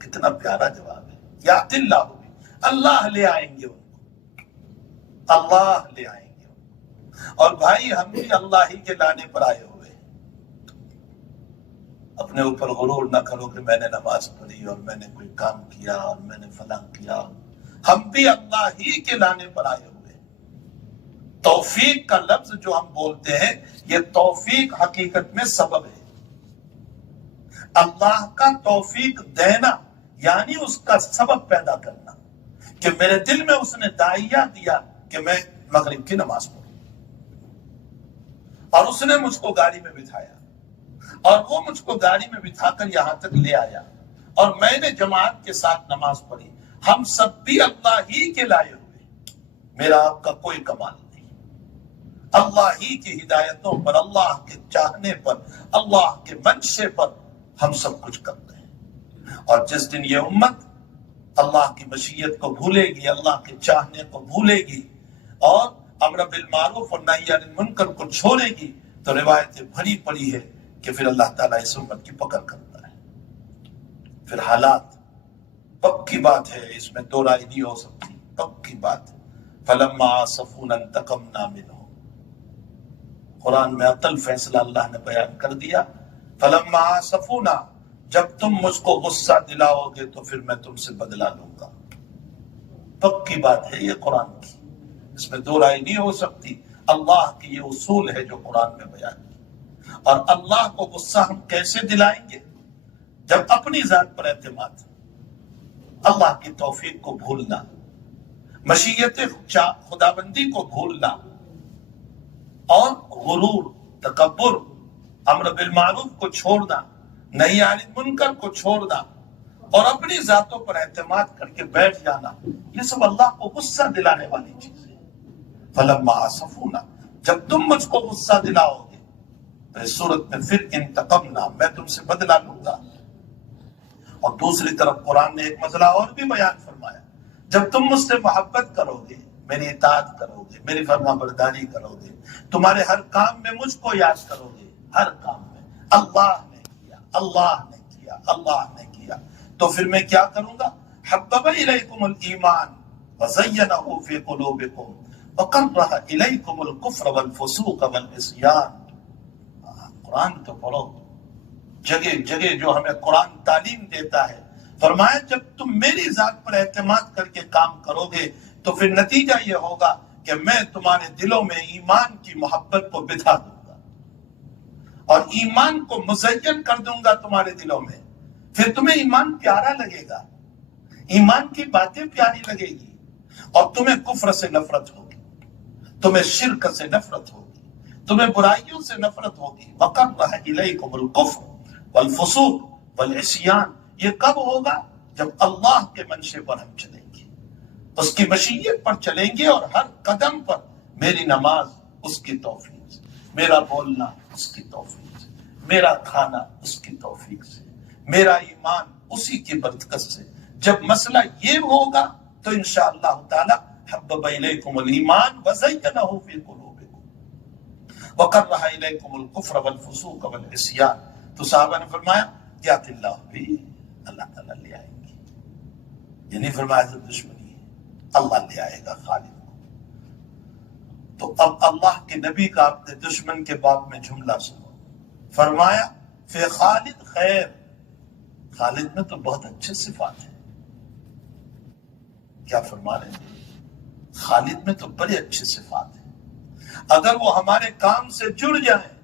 کتنا پیارا جواب ہے، یا اللہ بھی، اللہ لے آئیں گے ان کو، اللہ لے آئیں گے۔ اور بھائی ہم بھی اللہ ہی کے لانے پر آئے ہوئے ہیں۔ اپنے اوپر غرور نہ کرو کہ میں نے نماز پڑھی اور میں نے کوئی کام کیا اور میں نے فلاں کیا، ہم بھی اللہ ہی کے لانے پر آئے ہوئے۔ توفیق کا لفظ جو ہم بولتے ہیں، یہ توفیق حقیقت میں سبب ہے۔ اللہ کا توفیق دینا یعنی اس کا سبب پیدا کرنا کہ میرے دل میں اس نے داعیہ دیا کہ میں مغرب کی نماز پڑھوں، اور اس نے مجھ کو گاڑی میں بٹھایا، اور وہ مجھ کو گاڑی میں بٹھا کر یہاں تک لے آیا، اور میں نے جماعت کے ساتھ نماز پڑھی۔ ہم سب بھی اللہ ہی کے لائے ہوئے، میرا آپ کا کوئی کمال نہیں، اللہ ہی کی ہدایتوں پر، اللہ کے چاہنے پر، اللہ کے منشے پر ہم سب کچھ کرتے ہیں۔ اور جس دن یہ امت اللہ کی مشیت کو بھولے گی، اللہ کے چاہنے کو بھولے گی، اور امر بالمعروف اور نہی عن المنکر کو چھوڑے گی، تو روایتیں بھری پڑی ہے کہ پھر اللہ تعالیٰ اس امت کی پکڑ کرتا ہے۔ پھر حالات، پکی بات ہے، اس میں دو رائے نہیں ہو سکتی، پکی بات ہے۔ فَلَمَّا آسَفُونَا انتَقَمْنَا مِنْهُمْ، قرآن میں عقل فیصلہ اللہ نے بیان کر دیا۔ فَلَمَّا آسَفُونَا، جب تم مجھ کو غصہ دلاؤ گے تو پھر میں تم سے بدلہ لوں گا۔ پکی بات ہے یہ قرآن کی، اس میں دو رائے نہیں ہو سکتی۔ اللہ کی یہ اصول ہے جو قرآن میں بیان کی۔ اور اللہ کو غصہ ہم کیسے دلائیں گے؟ جب اپنی ذات پر اعتماد، اللہ کی توفیق کو بھولنا، مشیت خدابندی کو بھولنا، اور غرور، تکبر، امر بالمعروف کو چھوڑنا، نہی عن المنکر کو چھوڑنا، اور اپنی ذاتوں پر اعتماد کر کے بیٹھ جانا، یہ سب اللہ کو غصہ دلانے والی چیز ہے۔ فلما آسفونا، جب تم مجھ کو غصہ دلاؤ گے تو اس صورت میں پھر انتقمنا، میں تم سے بدلہ لوں گا۔ اور دوسری طرف قرآن نے ایک مسئلہ اور بھی بیان فرمایا، جب تم مجھ سے محبت کرو گے، میری اطاعت کرو گے، میری فرما برداری کرو گے، تمہارے ہر کام میں مجھ کو یاد کرو گے، ہر کام میں اللہ نے کیا، اللہ نے کیا، اللہ نے کیا، تو پھر میں کیا کروں گا؟ حبب الیکم الایمان وزینہ فی قلوبکم وکرہ الیکم الکفر والفسوق والعصیان۔ قرآن تو پڑھو، جگہ جگہ جو ہمیں قرآن تعلیم دیتا ہے۔ فرمایا جب تم میری ذات پر اعتماد کر کے کام کرو گے تو پھر نتیجہ یہ ہوگا کہ میں تمہارے دلوں میں ایمان کی محبت کو بٹھا دوں گا، اور ایمان کو مزین کر دوں گا تمہارے دلوں میں۔ پھر تمہیں ایمان پیارا لگے گا، ایمان کی باتیں پیاری لگے گی، اور تمہیں کفر سے نفرت ہوگی، تمہیں شرک سے نفرت ہوگی، تمہیں برائیوں سے نفرت ہوگی۔ وَقَرَّحَ إِلَيْكُمُ الْكُفْرُ وَالْفُسُوقُ وَالْعِصْيَانُ، یہ کب ہوگا؟ جب اللہ کے منشے پر ہم چلیں گے، اس کی مشیت پر چلیں گے، اور ہر قدم پر میری نماز اس کی توفیق سے، میرا بولنا اس کی توفیق سے، میرا کھانا اس کی توفیق سے، میرا ایمان اسی کی برکت سے۔ جب مسئلہ یہ ہوگا تو انشاءاللہ تعالی حبب الیکم الایمان وزینہ فی قلوبکم وکرہ الیکم الکفر والفسوق والعصیان۔ تو صحابہ نے فرمایا یات اللہ بھی، اللہ تعالیٰ لے آئیں گے، یہ نہیں فرمایا تو دشمنی ہے، اللہ لے آئے گا خالد کو۔ تو اب اللہ کے نبی کا اپنے دشمن کے باب میں جملہ سنو، فرمایا فی خالد خیر، خالد میں تو بہت اچھے صفات ہیں۔ کیا فرما رہے ہیں؟ خالد میں تو بڑے اچھے صفات ہیں، اگر وہ ہمارے کام سے جڑ جائیں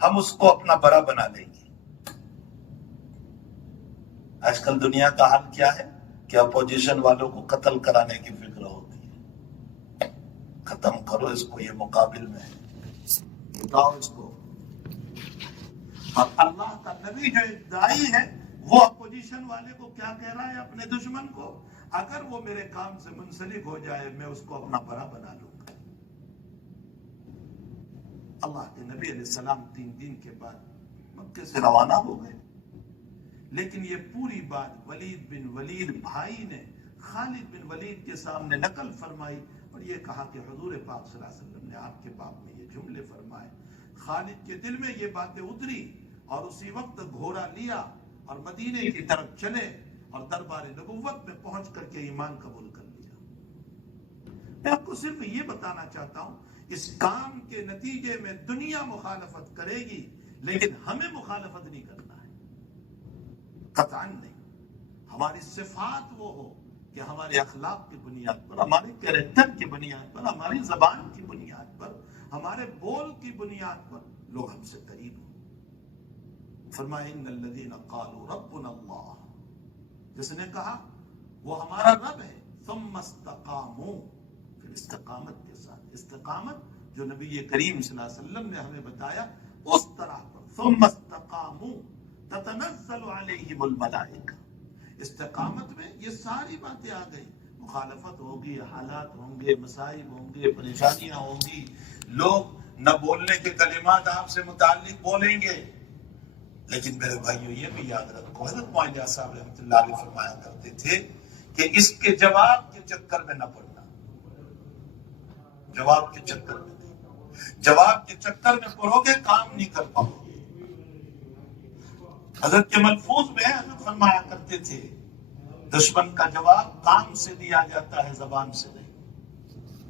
ہم اس کو اپنا بڑا بنا لیں گے۔ آج کل دنیا کا حال کیا ہے کہ اپوزیشن والوں کو قتل کرانے کی فکر ہوتی ہے، ختم کرو اس کو، یہ مقابل میں ہے، بتاؤ اس کو۔ اور اللہ کا نبی جو ایک داعی ہے وہ اپوزیشن والے کو کیا کہہ رہا ہے؟ اپنے دشمن کو، اگر وہ میرے کام سے منسلک ہو جائے میں اس کو اپنا بڑا بنا لوں گا۔ اللہ کے نبی علیہ السلام 3 دن کے بعد مکے سے روانہ ہو گئے، لیکن یہ پوری بات ولید بن ولید بھائی نے خالد بن ولید کے سامنے نقل فرمائی، اور یہ کہا کہ حضور پاک صلی اللہ علیہ وسلم نے آپ کے باب میں یہ جملے فرمائے۔ خالد کے دل میں یہ باتیں اتری، اور اسی وقت گھوڑا لیا اور مدینے کی طرف چلے، اور دربار نبوت میں پہنچ کر کے ایمان قبول کر لیا۔ میں آپ کو صرف یہ بتانا چاہتا ہوں، اس کام کے نتیجے میں دنیا مخالفت کرے گی لیکن ہمیں مخالفت نہیں کرنا ہے، قطعاً نہیں۔ ہماری صفات وہ ہو کہ ہمارے اخلاق کی بنیاد پر، ہمارے کریکٹر کی بنیاد پر، ہماری زبان کی بنیاد پر، ہمارے بول کی بنیاد پر لوگ ہم سے قریب ہوں۔ فرمائے ان الذین قالوا ربنا اللہ، جس نے کہا وہ ہمارا رب ہے، ثم استقاموا، پھر استقامت کے ساتھ، استقامت جو نبی کریم صلی اللہ علیہ وسلم نے ہمیں بتایا اس طرح پر، ثم استقاموا تتنزل علیہم الملائکہ، استقامت میں یہ ساری باتیں آ گئی، مخالفت ہوگی، حالات ہوں گے، مسائب ہوں گے، پریشانیاں ہوں گی، لوگ نہ بولنے کے کلمات آپ سے متعلق بولیں گے، لیکن میرے بھائیوں یہ بھی یاد رکھو، حضرت معاویہ صاحب رحمۃ اللہ علیہ فرمایا کرتے تھے کہ اس کے جواب کے چکر میں نہ پڑنا، جواب کے چکر میں نہیں، جواب کے چکر میں پڑو گے کام نہیں کر پاؤ گے۔ حضرت کے ملفوظ میں حضرت فرمایا کرتے تھے دشمن کا جواب کام سے دیا جاتا ہے، زبان سے نہیں،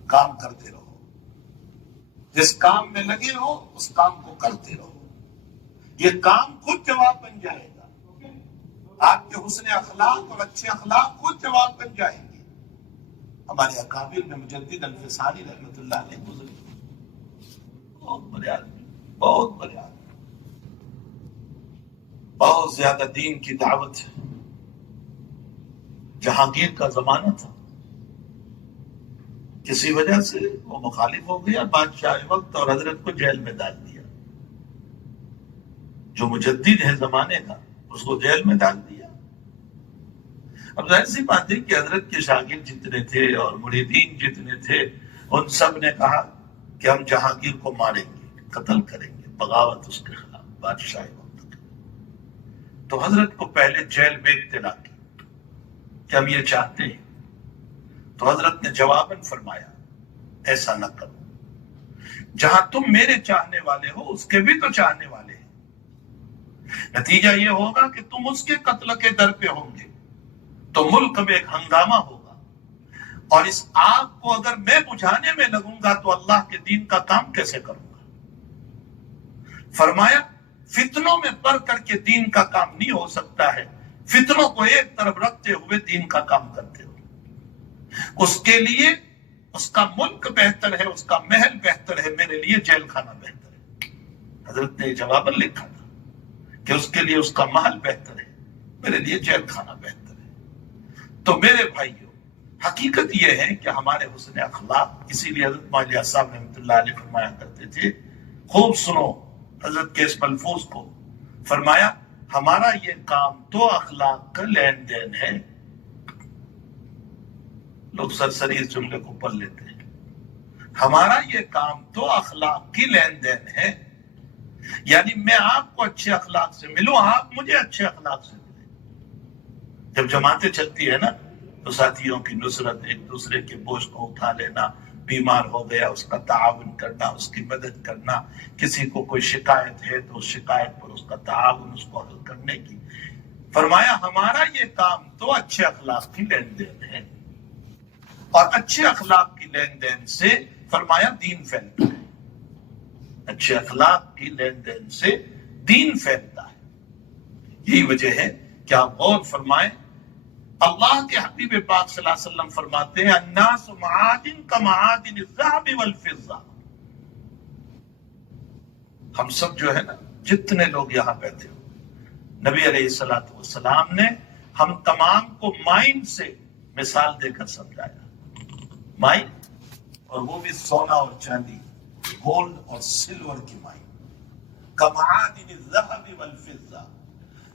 کام کرتے رہو، جس کام میں لگے رہو اس کام کو کرتے رہو، یہ کام خود جواب بن جائے گا، آپ کے حسن اخلاق اور اچھے اخلاق خود جواب بن جائیں گے۔ ہمارے اکابر میں مجدد الفسانی رحمۃ اللہ علیہ گزرے، بہت بڑے آدمی، بہت بڑے آدمی، بہت زیادہ دین کی دعوت ہے۔ جہانگیر کا زمانہ تھا، کسی وجہ سے وہ مخالف ہو گیا، بادشاہ وقت اور حضرت کو جیل میں ڈال دیا، جو مجدد ہے زمانے کا اس کو جیل میں ڈال دیا۔ اب ظاہر سی بات ہے کہ حضرت کے شاگرد جتنے تھے اور مریدین جتنے تھے ان سب نے کہا کہ ہم جہانگیر کو ماریں گے، قتل کریں گے، بغاوت اس کے خلاف بادشاہ وقت۔ تو حضرت کو پہلے جیل میں اطلاع کی کہ ہم یہ چاہتے ہیں، تو حضرت نے جواباً فرمایا ایسا نہ کرو، جہاں تم میرے چاہنے والے ہو اس کے بھی تو چاہنے والے ہیں، نتیجہ یہ ہوگا کہ تم اس کے قتل کے در پہ ہوں گے تو ملک میں ایک ہنگامہ ہوگا، اور اس آگ کو اگر میں بجھانے میں لگوں گا تو اللہ کے دین کا کام کیسے کروں گا؟ فرمایا فتنوں میں پڑ کر کے دین کا کام نہیں ہو سکتا ہے، فتنوں کو ایک طرف رکھتے ہوئے دین کا کام کرتے ہو، اس کے لیے اس کا ملک بہتر ہے، اس کا محل بہتر ہے، میرے لیے جیل خانہ بہتر ہے۔ حضرت نے جواباً لکھا تھا کہ اس کے لیے اس کا محل بہتر ہے، میرے لیے جیل خانہ بہتر ہے۔ تو میرے بھائیوں، حقیقت یہ ہے کہ ہمارے حسن اخلاق، اسی لیے حضرت معاویہ صاحب رحمۃ اللہ علیہ فرمایا کرتے تھے، خوب سنو حضرت کے اس ملفوظ کو، فرمایا ہمارا یہ کام تو اخلاق کا لین دین ہے۔ لوگ سرسری اس جملے کو پڑھ لیتے ہیں، ہمارا یہ کام تو اخلاق کی لین دین ہے، یعنی میں آپ کو اچھے اخلاق سے ملوں، آپ مجھے اچھے اخلاق سے ملیں۔ جب جماعتیں چلتی ہے نا تو ساتھیوں کی نصرت، ایک دوسرے کے بوجھ کو اٹھا لینا، بیمار ہو گیا اس کا تعاون کرنا، اس کی مدد کرنا، کسی کو کوئی شکایت ہے تو اس شکایت پر اس کا تعاون، اس کو حل کرنے کی۔ فرمایا ہمارا یہ کام تو اچھے اخلاق کی لین دین ہے، اور اچھے اخلاق کی لین دین سے فرمایا دین پھیلتا ہے، اچھے اخلاق کی لین دین سے دین پھیلتا ہے۔ یہی وجہ ہے کہ آپ غور فرمائیں، اللہ کے حبیب پاک صلی اللہ علیہ وسلم فرماتے ہیں الناس معادن کمعادن الذهب والفضہ، ہم سب جو ہے نا، جتنے لوگ یہاں بیٹھے ہو، نبی علیہ الصلوۃ والسلام نے ہم تمام کو مائن سے مثال دے کر سمجھایا، مائن، اور وہ بھی سونا اور چاندی، گولڈ اور سلور کی مائن، کمعادن الذهب والفضہ،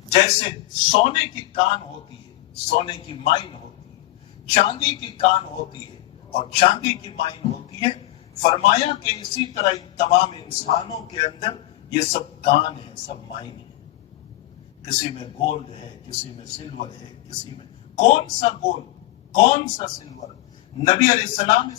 جیسے سونے کی کان ہوتی ہے، سونے کی مائن ہوتی ہے، چاندی کی کان ہوتی ہے اور چاندی کی مائن ہوتی ہے۔ فرمایا کہ اسی طرح ان تمام انسانوں کے اندر یہ سب کان ہے، سب مائن ہے، کسی میں گولڈ ہے، کسی میں سلور ہے، کسی میں کون سا گولڈ، کون سا سلور۔ نبی علیہ السلام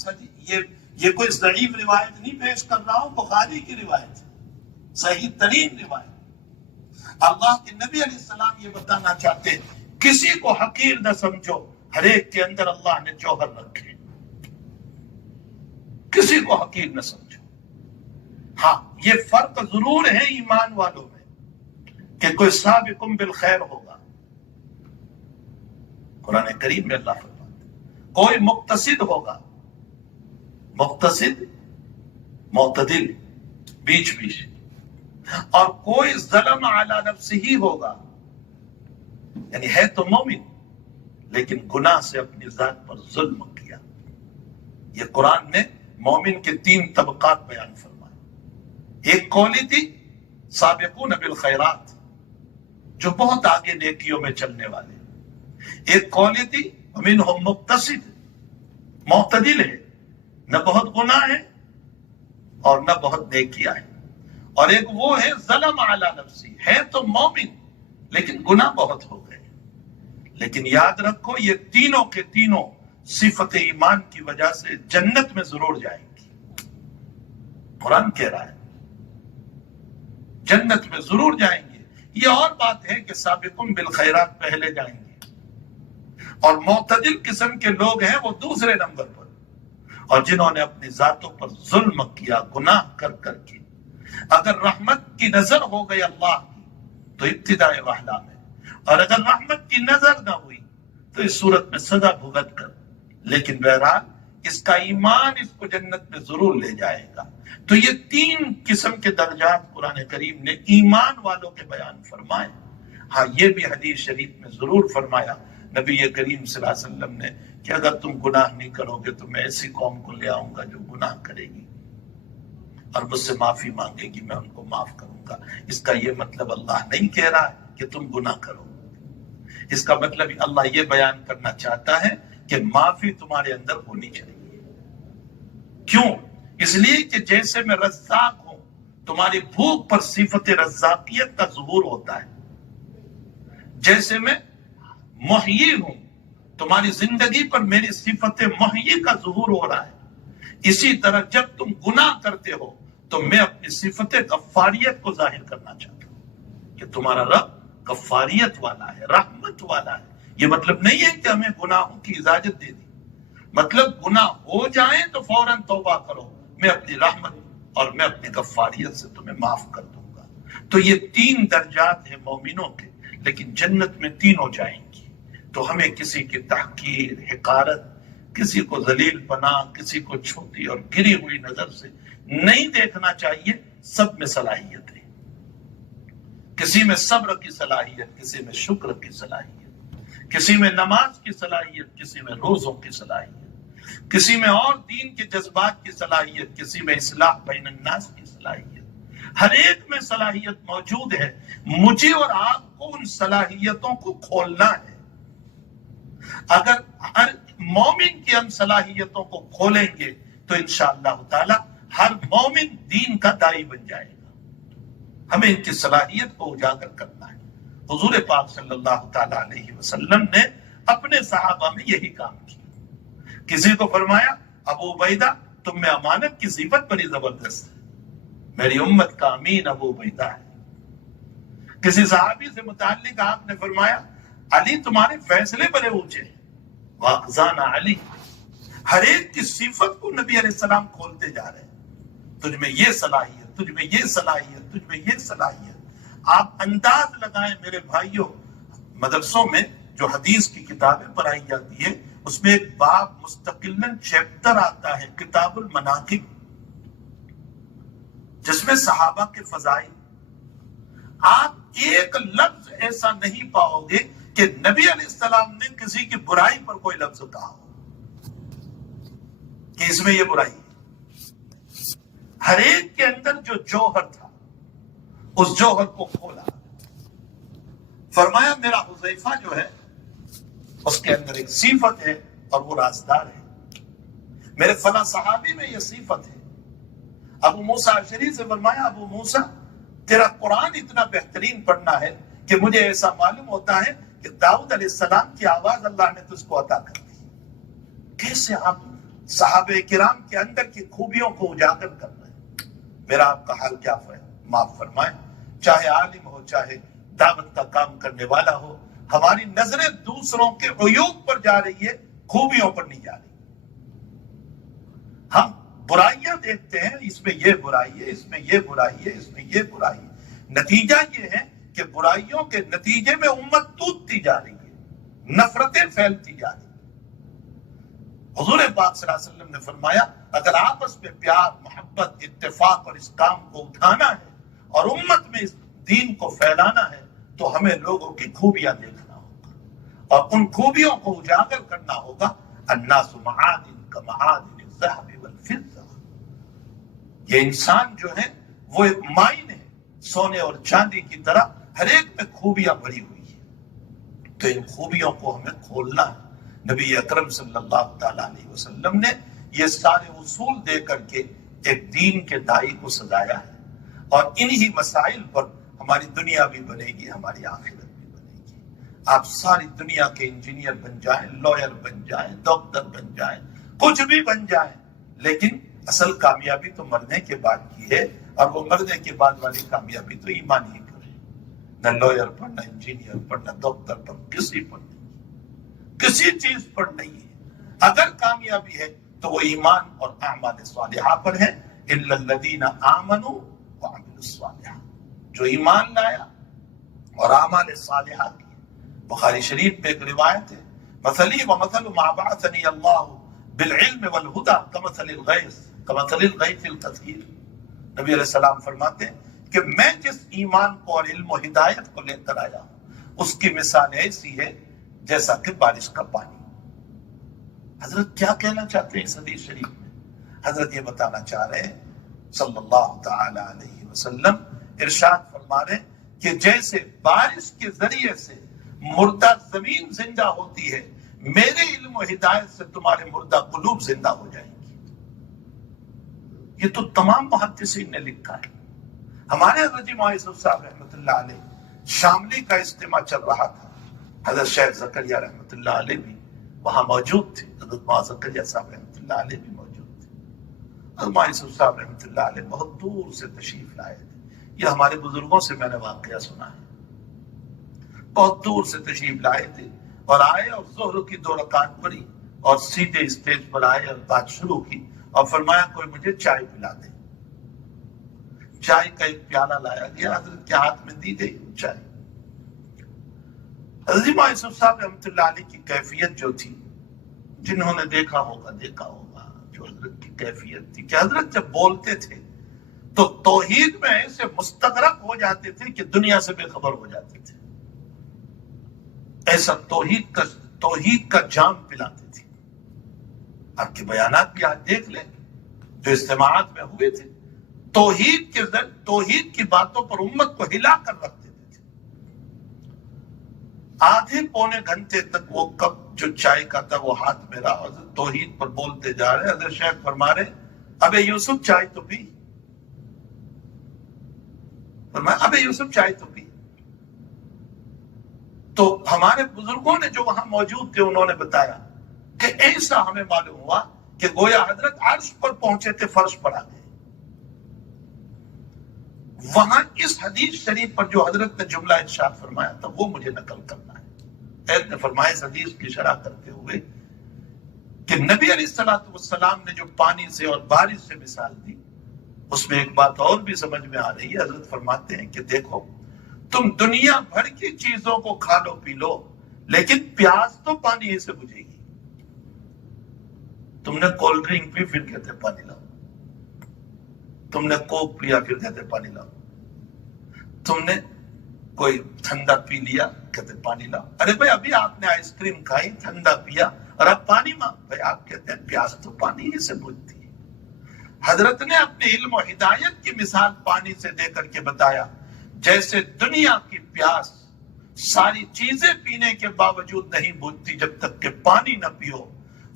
یہ کوئی ضعیف روایت نہیں پیش کر رہا ہوں، بخاری کی روایت ہے، صحیح ترین روایت۔ اللہ کے نبی علیہ السلام یہ بتانا چاہتے ہیں کسی کو حقیر نہ سمجھو، ہر ایک کے اندر اللہ نے جوہر رکھے، کسی کو حقیر نہ سمجھو۔ ہاں یہ فرق ضرور ہے ایمان والوں میں کہ کوئی سابقم بالخیر ہوگا، قرآن کریم میں اللہ فرماتا ہے، کوئی مقتصد ہوگا، مقتصد معتدل بیچ بیچ، اور کوئی ظلم علی نفسہ ہی ہوگا، یعنی ہے تو مومن لیکن گناہ سے اپنی ذات پر ظلم کیا۔ یہ قرآن نے مومن کے 3 طبقات بیان فرمائے۔ ایک قولی تھی سابقون بالخیرات، جو بہت آگے نیکیوں میں چلنے والے۔ ایک قولی تھی ومنہم مقتصد، معتدل ہے، نہ بہت گناہ ہے اور نہ بہت نیکیاں ہیں۔ اور ایک وہ ہے ظلم علی نفسی، ہے تو مومن لیکن گناہ بہت ہو گئے۔ لیکن یاد رکھو یہ تینوں کے تینوں صفت ایمان کی وجہ سے جنت میں ضرور جائیں گی۔ قرآن کہہ رہا ہے جنت میں ضرور جائیں گے۔ یہ اور بات ہے کہ سابقون بالخیرات پہلے جائیں گے اور معتدل قسم کے لوگ ہیں وہ دوسرے نمبر پر، اور جنہوں نے اپنی ذاتوں پر ظلم کیا گناہ کر کر کے۔ اگر رحمت کی نظر ہو گئی اللہ کی تو ابتدائے وحلہ میں، اور اگر رحمت کی نظر نہ ہوئی تو اس صورت میں سزا بھگت کر، لیکن بہرحال اس کا ایمان اس کو جنت میں ضرور لے جائے گا۔ تو یہ 3 قسم کے درجات قرآن کریم نے ایمان والوں کے بیان فرمائے۔ ہاں یہ بھی حدیث شریف میں ضرور فرمایا نبی کریم صلی اللہ علیہ وسلم نے کہ اگر تم گناہ نہیں کرو گے تو میں ایسی قوم کو لے آؤں گا جو گناہ کرے گی اور مجھ سے معافی مانگے گی، میں ان کو معاف کروں گا۔ اس کا یہ مطلب اللہ نہیں کہہ رہا ہے کہ تم گناہ کرو، اس کا مطلب اللہ یہ بیان کرنا چاہتا ہے کہ معافی تمہارے اندر ہونی چاہیے۔ کیوں؟ اس لیے کہ جیسے میں رزاق ہوں، تمہاری بھوک پر صفت رزاقیت کا ظہور ہوتا ہے۔ جیسے میں محیی ہوں، تمہاری زندگی پر میری صفت محیی کا ظہور ہو رہا ہے۔ اسی طرح جب تم گناہ کرتے ہو تو میں اپنی صفت غفاریت کو ظاہر کرنا چاہتا ہوں کہ تمہارا رب غفاریت والا ہے، رحمت والا ہے۔ یہ مطلب نہیں ہے کہ ہمیں گناہوں کی اجازت دے دی، مطلب گناہ ہو جائیں تو فوراً توبہ کرو، میں اپنی رحمت اور میں اپنی غفاریت سے تمہیں معاف کر دوں گا۔ تو یہ 3 درجات ہیں مومنوں کے، لیکن جنت میں تینوں جائیں گی۔ تو ہمیں کسی کی تحقیر، حقارت، کسی کو ذلیل پنا، کسی کو چھوٹی اور گری ہوئی نظر سے نہیں دیکھنا چاہیے۔ سب میں صلاحیت ہے، کسی میں صبر کی صلاحیت، کسی میں شکر کی صلاحیت، کسی میں نماز کی صلاحیت، کسی میں روزوں کی صلاحیت، کسی میں اور دین کے جذبات کی صلاحیت، کسی میں اصلاح بین الناس کی صلاحیت۔ ہر ایک میں صلاحیت موجود ہے، مجھے اور آپ کو ان صلاحیتوں کو کھولنا ہے۔ اگر ہر مومن کی ہم صلاحیتوں کو کھولیں گے تو انشاءاللہ تعالی ہر مومن دین کا داعی بن جائے گا۔ ہمیں ان کی صلاحیت کو اجاگر کرنا ہے۔ حضور پاک صلی اللہ تعالی علیہ وسلم نے اپنے صحابہ میں یہی کام کیا۔ کسی کو فرمایا ابو عبیدہ تم میں امانت کی صفت بڑی زبردست ہے، میری امت کا امین ابو عبیدہ ہے۔ کسی صحابی سے متعلق آپ نے فرمایا علی تمہارے فیصلے بڑے اونچے ہیں، واخزانہ علی۔ ہر ایک کی صفت کو نبی علیہ السلام کھولتے جا رہے ہیں، تجھ میں یہ صلاحیت، تجھ میں یہ صلاحیت، تجھ میں یہ صلاحیت۔ آپ انداز لگائیں میرے بھائیوں، مدرسوں میں جو حدیث کی کتابیں پڑھائی جاتی ہے اس میں ایک باب مستقلاً چیپٹر آتا ہے کتاب المناقب، جس میں صحابہ کے فضائل۔ آپ ایک لفظ ایسا نہیں پاؤ گے کہ نبی علیہ السلام نے کسی کی برائی پر کوئی لفظ کہا ہو کہ اس میں یہ برائی ہے۔ ہر ایک کے اندر جو جوہر تھا اس جوہر کو کھولا، فرمایا میرا حذیفہ جو ہے اس کے اندر ایک صفت ہے اور وہ رازدار ہے، میرے فلاں صحابی میں یہ صفت ہے۔ ابو موسیٰ اشعری سے فرمایا ابو موسیٰ تیرا قرآن اتنا بہترین پڑھنا ہے کہ مجھے ایسا معلوم ہوتا ہے کہ داؤد علیہ السلام کی آواز اللہ نے تجھ کو عطا کر دی۔ کیسے آپ صحابہ کرام کے اندر کی خوبیوں کو اجاگر کر رہے ہیں۔ میرا آپ کا حال کیا معاف فرمائے، چاہے عالم ہو چاہے دعوت کا کام کرنے والا ہو، ہماری نظریں دوسروں کے عیوب پر جا رہی ہے، خوبیوں پر نہیں جا رہی۔ ہم برائیاں دیکھتے ہیں، اس میں یہ برائی ہے، اس میں یہ برائی ہے، اس میں یہ برائی ہے۔ نتیجہ یہ ہے کہ برائیوں کے نتیجے میں امت ٹوٹتی جا رہی ہے، نفرتیں پھیلتی جا رہی ہیں۔ حضور پاک صلی اللہ علیہ وسلم نے فرمایا اگر آپس میں پیار، محبت، اتفاق اور اس کام کو اٹھانا ہے اور امت میں اس دین کو پھیلانا ہے تو ہمیں لوگوں کی خوبیاں دیکھنا ہوگا اور ان خوبیوں کو اجاگر کرنا ہوگا. الناس معادن کمعادن الذهب والفضة. یہ انسان جو ہے وہ ایک مائن ہے سونے اور چاندی کی طرح، ہر ایک میں خوبیاں بھری ہوئی ہیں. تو ان خوبیوں کو ہمیں کھولنا ہے. نبی اکرم صلی اللہ تعالیٰ علیہ وسلم نے یہ سارے اصول دے کر کے ایک دین کے دائی کو سجایا ہے، اور انہی مسائل پر ہماری دنیا بھی بنے گی، ہماری آخرت بھی بنے گی. آپ ساری دنیا کے انجینئر بن جائیں، لائر بن جائیں، ڈاکٹر بن جائیں، کچھ بھی بن جائیں، لیکن اصل کامیابی تو مرنے کے بعد کی ہے، اور وہ مرنے کے بعد والی کامیابی تو ایمان ہی پر ہے. نہ لائر پر، نہ انجینئر پر، نہ ڈاکٹر پر، کسی پر نہیں، کسی چیز پر نہیں ہے. اگر کامیابی ہے تو وہ ایمان اور اعمال صالحہ پر ہے. الا الذین آمنوا وعملوا الصالحات. جو ایمان لایا اور اعمال صالحہ کی. بخاری شریف میں ایک روایت ہے، مثلی ومثل ما بعثنی اللہ بالعلم والہدى کمثل الغیث الکثیر. نبی علیہ السلام فرماتے ہیں کہ میں جس ایمان کو اور علم و ہدایت کو لے کر آیا ہوں، اس کی مثال ایسی ہے جیسا کہ بارش کا پانی. حضرت کیا کہنا چاہتے ہیں اس حدیث شریف میں؟ حضرت یہ بتانا چاہ رہے ہیں صلی اللہ تعالی علیہ وسلم، ارشاد فرما رہے ہیں کہ جیسے بارش کے ذریعے سے مردہ زمین زندہ ہوتی ہے، میرے علم و ہدایت سے تمہارے مردہ قلوب زندہ ہو جائیں گی. یہ تو تمام محدثین نے لکھا ہے. ہمارے حضرت معاذ صاحب رحمۃ اللہ علیہ شاملی کا اجتماع چل رہا تھا. حضرت شیخ زکریا رحمۃ اللہ علیہ بھی وہاں موجود تھے، حضرت معاذ زکریا صاحب رحمۃ اللہ علیہ بھی موجود تھے. حضرت معاذ صاحب رحمۃ اللہ علیہ بہت دور سے تشریف لائے تھے. یہ ہمارے بزرگوں سے میں نے واقعہ سنا ہے. بہت دور سے تشریف لائے تھے اور آئے اور ظہر کی 2 رکعت پڑھی اور سیدھے اسٹیج پر آئے اور بات شروع کی اور فرمایا کوئی مجھے چائے پلا دے. چائے کا ایک پیالہ لایا گیا، حضرت کے ہاتھ میں دی گئی چائے. حضرت معاذ صاحب رحمۃ اللہ علیہ کی کیفیت جو تھی، جنہوں نے دیکھا ہوگا جو حضرت کی کیفیت تھی کہ حضرت جب بولتے تھے تو توحید میں ایسے مستغرق ہو جاتے تھے کہ دنیا سے بے خبر ہو جاتے تھے. ایسا توحید کا جام پلاتے تھے. آپ کے بیانات بھی آج دیکھ لیں جو اجتماعات میں ہوئے تھے، توحید کی باتوں پر امت کو ہلا کر رکھتے تھے. آدھے پونے گھنٹے تک وہ کپ جو چائے کا تھا وہ ہاتھ میں رہا، حضرت توحید پر بولتے جا رہے. حضرت شیخ فرما رہے ابے یوسف چائے تو پی. فرمایا ابے یوسف چائے تو پی. تو ہمارے بزرگوں نے جو وہاں موجود تھے انہوں نے بتایا کہ ایسا ہمیں معلوم ہوا کہ گویا حضرت عرش پر پہنچے تھے، فرش پر آ گئے. وہاں اس حدیث شریف پر جو حضرت نے جملہ ارشاد فرمایا تھا وہ مجھے نقل کرنا ہے. حضرت نے فرمایا اس حدیث کی شرح کرتے ہوئے کہ نبی علیہ الصلوۃ والسلام نے جو پانی سے اور بارش سے مثال دی، اس میں ایک بات اور بھی سمجھ میں آ رہی ہے. حضرت فرماتے ہیں کہ دیکھو تم دنیا بھر کی چیزوں کو کھا لو پی لو، لیکن پیاس تو پانی ہی سے بجھے گی. تم نے کولڈ ڈرنک پی پھر کہتے پانی لاؤ، تم نے کوک پیا پھر کہتے پانی لاؤ، تم نے کوئی ٹھنڈا پی لیا کہتے پانی لاؤ. ارے بھائی ابھی آپ نے آئس کریم کھائی، ٹھنڈا پیا اور اب پانی مانگ. بھائی آپ کہتے ہیں پیاس تو پانی ہی سے بجھتی ہے. حضرت نے اپنے علم و ہدایت کی مثال پانی سے دے کر کے بتایا جیسے دنیا کی پیاس ساری چیزیں پینے کے باوجود نہیں بجھتی جب تک کہ پانی نہ پیو.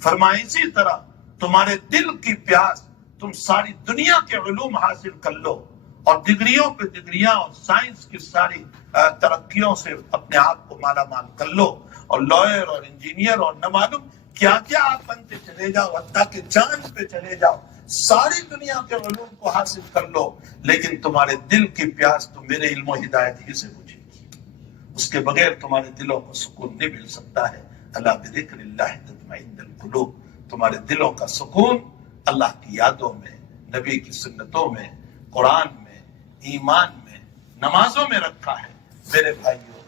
فرمایا اسی طرح تمہارے دل کی پیاس تم ساری دنیا کے علوم حاصل کر لو اور ڈگریوں پہ ڈگریاں اور سائنس کی ساری ترقیوں سے اپنے آپ کو مالا مال کر لو اور لائر اور انجینئر اور نہ معلوم کیا کیا آپ بنتے چلے جاؤ، حتیٰ کہ چاند پہ چلے جاؤ، ساری دنیا کے علوم کو حاصل کر لو، لیکن تمہارے دل کی پیاس تو میرے علم و ہدایت ہی سے بجھے گی. اس کے بغیر تمہارے دلوں کو سکون نہیں مل سکتا ہے. اللہ بذکر اللہ تطمئن القلوب. تمہارے دلوں کا سکون اللہ کی یادوں میں، نبی کی سنتوں میں، قرآن میں، ایمان میں، نمازوں میں رکھا ہے. میرے بھائیوں،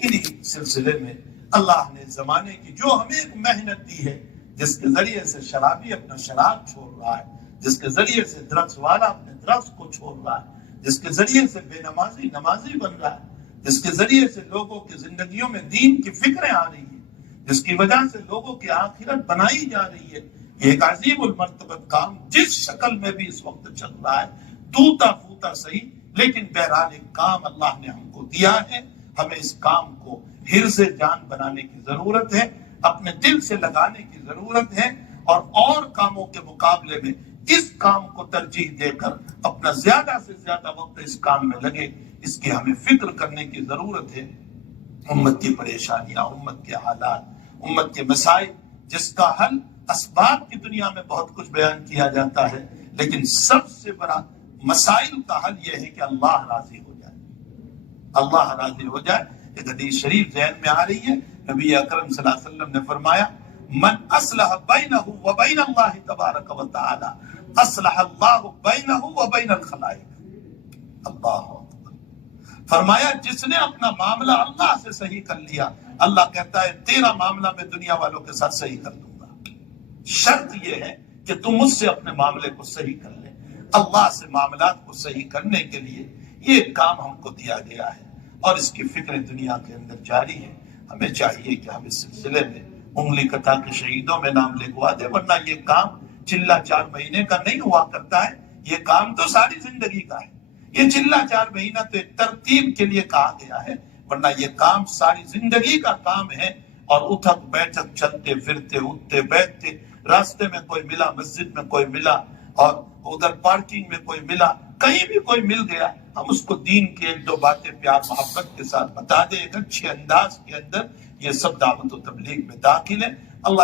انہی سلسلے میں اللہ نے زمانے کی جو ہمیں ایک محنت دی ہے، جس کے ذریعے سے شرابی اپنا شراب چھوڑ رہا ہے، جس کے ذریعے سے درخت والا اپنے درخت کو چھوڑ رہا ہے، جس کے ذریعے سے بے نمازی نمازی بن رہا ہے، جس کے ذریعے سے لوگوں کی زندگیوں میں دین کی فکریں آ رہی ہیں، جس کی وجہ سے لوگوں کی آخرت بنائی جا رہی ہے. یہ ایک عظیم المرتبت کام جس شکل میں بھی اس وقت چل رہا ہے، ٹوٹا پھوٹا صحیح، لیکن بہرحال ایک کام اللہ نے ہم کو دیا ہے. ہمیں اس کام کو حرز جان بنانے کی ضرورت ہے، اپنے دل سے لگانے کی ضرورت ہے، اور کاموں کے مقابلے میں اس کام کو ترجیح دے کر اپنا زیادہ سے زیادہ وقت اس کام میں لگے. اس کی ہمیں فکر کرنے کی ضرورت ہے. امت کی پریشانیاں، امت کے حالات، امت کے مسائل، جس کا حل اسباب کی دنیا میں بہت کچھ بیان کیا جاتا ہے، لیکن سب سے بڑا مسائل کا حل یہ ہے کہ اللہ راضی ہو جائے. اللہ راضی ہو جائے. ایک حدیث شریف ذہن میں آ رہی ہے، نبی اکرم صلی اللہ علیہ وسلم نے فرمایا من اصلح بینہ وبین اللہ تبارک و تعالی اصلح اللہ بینہ وبین الخلائق. اللہ اکبر. فرمایا جس نے اپنا معاملہ اللہ سے صحیح کر لیا، اللہ کہتا ہے تیرا معاملہ میں دنیا والوں کے ساتھ صحیح کر دوں گا. شرط یہ ہے کہ تم مجھ سے اپنے معاملے کو صحیح کر لے. اللہ سے معاملات کو صحیح کرنے کے لیے یہ کام ہم کو دیا گیا ہے، اور اس کی فکر دنیا کے اندر جاری ہے. ہمیں چاہیے کہ ہم اس سلسلے میں انگلی کٹا کے شہیدوں میں نام لکھوا دے، ورنہ یہ کام چلا 4 مہینے کا نہیں ہوا کرتا ہے. یہ کام تو ساری زندگی کا ہے. یہ چلا 4 مہینہ تو ایک ترتیب کے لیے کہا گیا ہے، ورنہ یہ کام ساری زندگی کا کام ہے. اور اٹھک بیٹھک، چلتے پھرتے، اٹھتے بیٹھتے، راستے میں کوئی ملا، مسجد میں کوئی ملا، اور ادھر پارکنگ میں کوئی ملا، کہیں بھی کوئی مل گیا، ہم اس کو دین کے 1-2 باتیں پیار محبت کے ساتھ بتا دیں ایک اچھے انداز کے اندر. یہ سب دعوت و تبلیغ میں داخل ہے. اللہ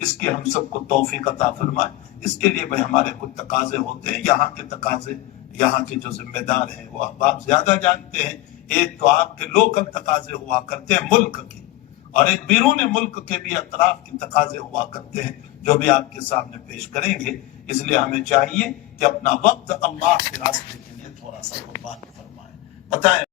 اس کی ہم سب کو توفیق عطا فرمائے. اس کے لیے بھائی ہمارے کچھ تقاضے ہوتے ہیں. یہاں کے تقاضے، یہاں کے جو ذمہ دار ہیں وہ احباب زیادہ جانتے ہیں. ایک تو آپ کے لوکل تقاضے ہوا کرتے ہیں ملک کے، اور ایک بیرون ملک کے بھی اطراف کے تقاضے ہوا کرتے ہیں جو بھی آپ کے سامنے پیش کریں گے. اس لیے ہمیں چاہیے کہ اپنا وقت اللہ کے راستے کے لیے تھوڑا سا قربان فرمائیں. بتائیں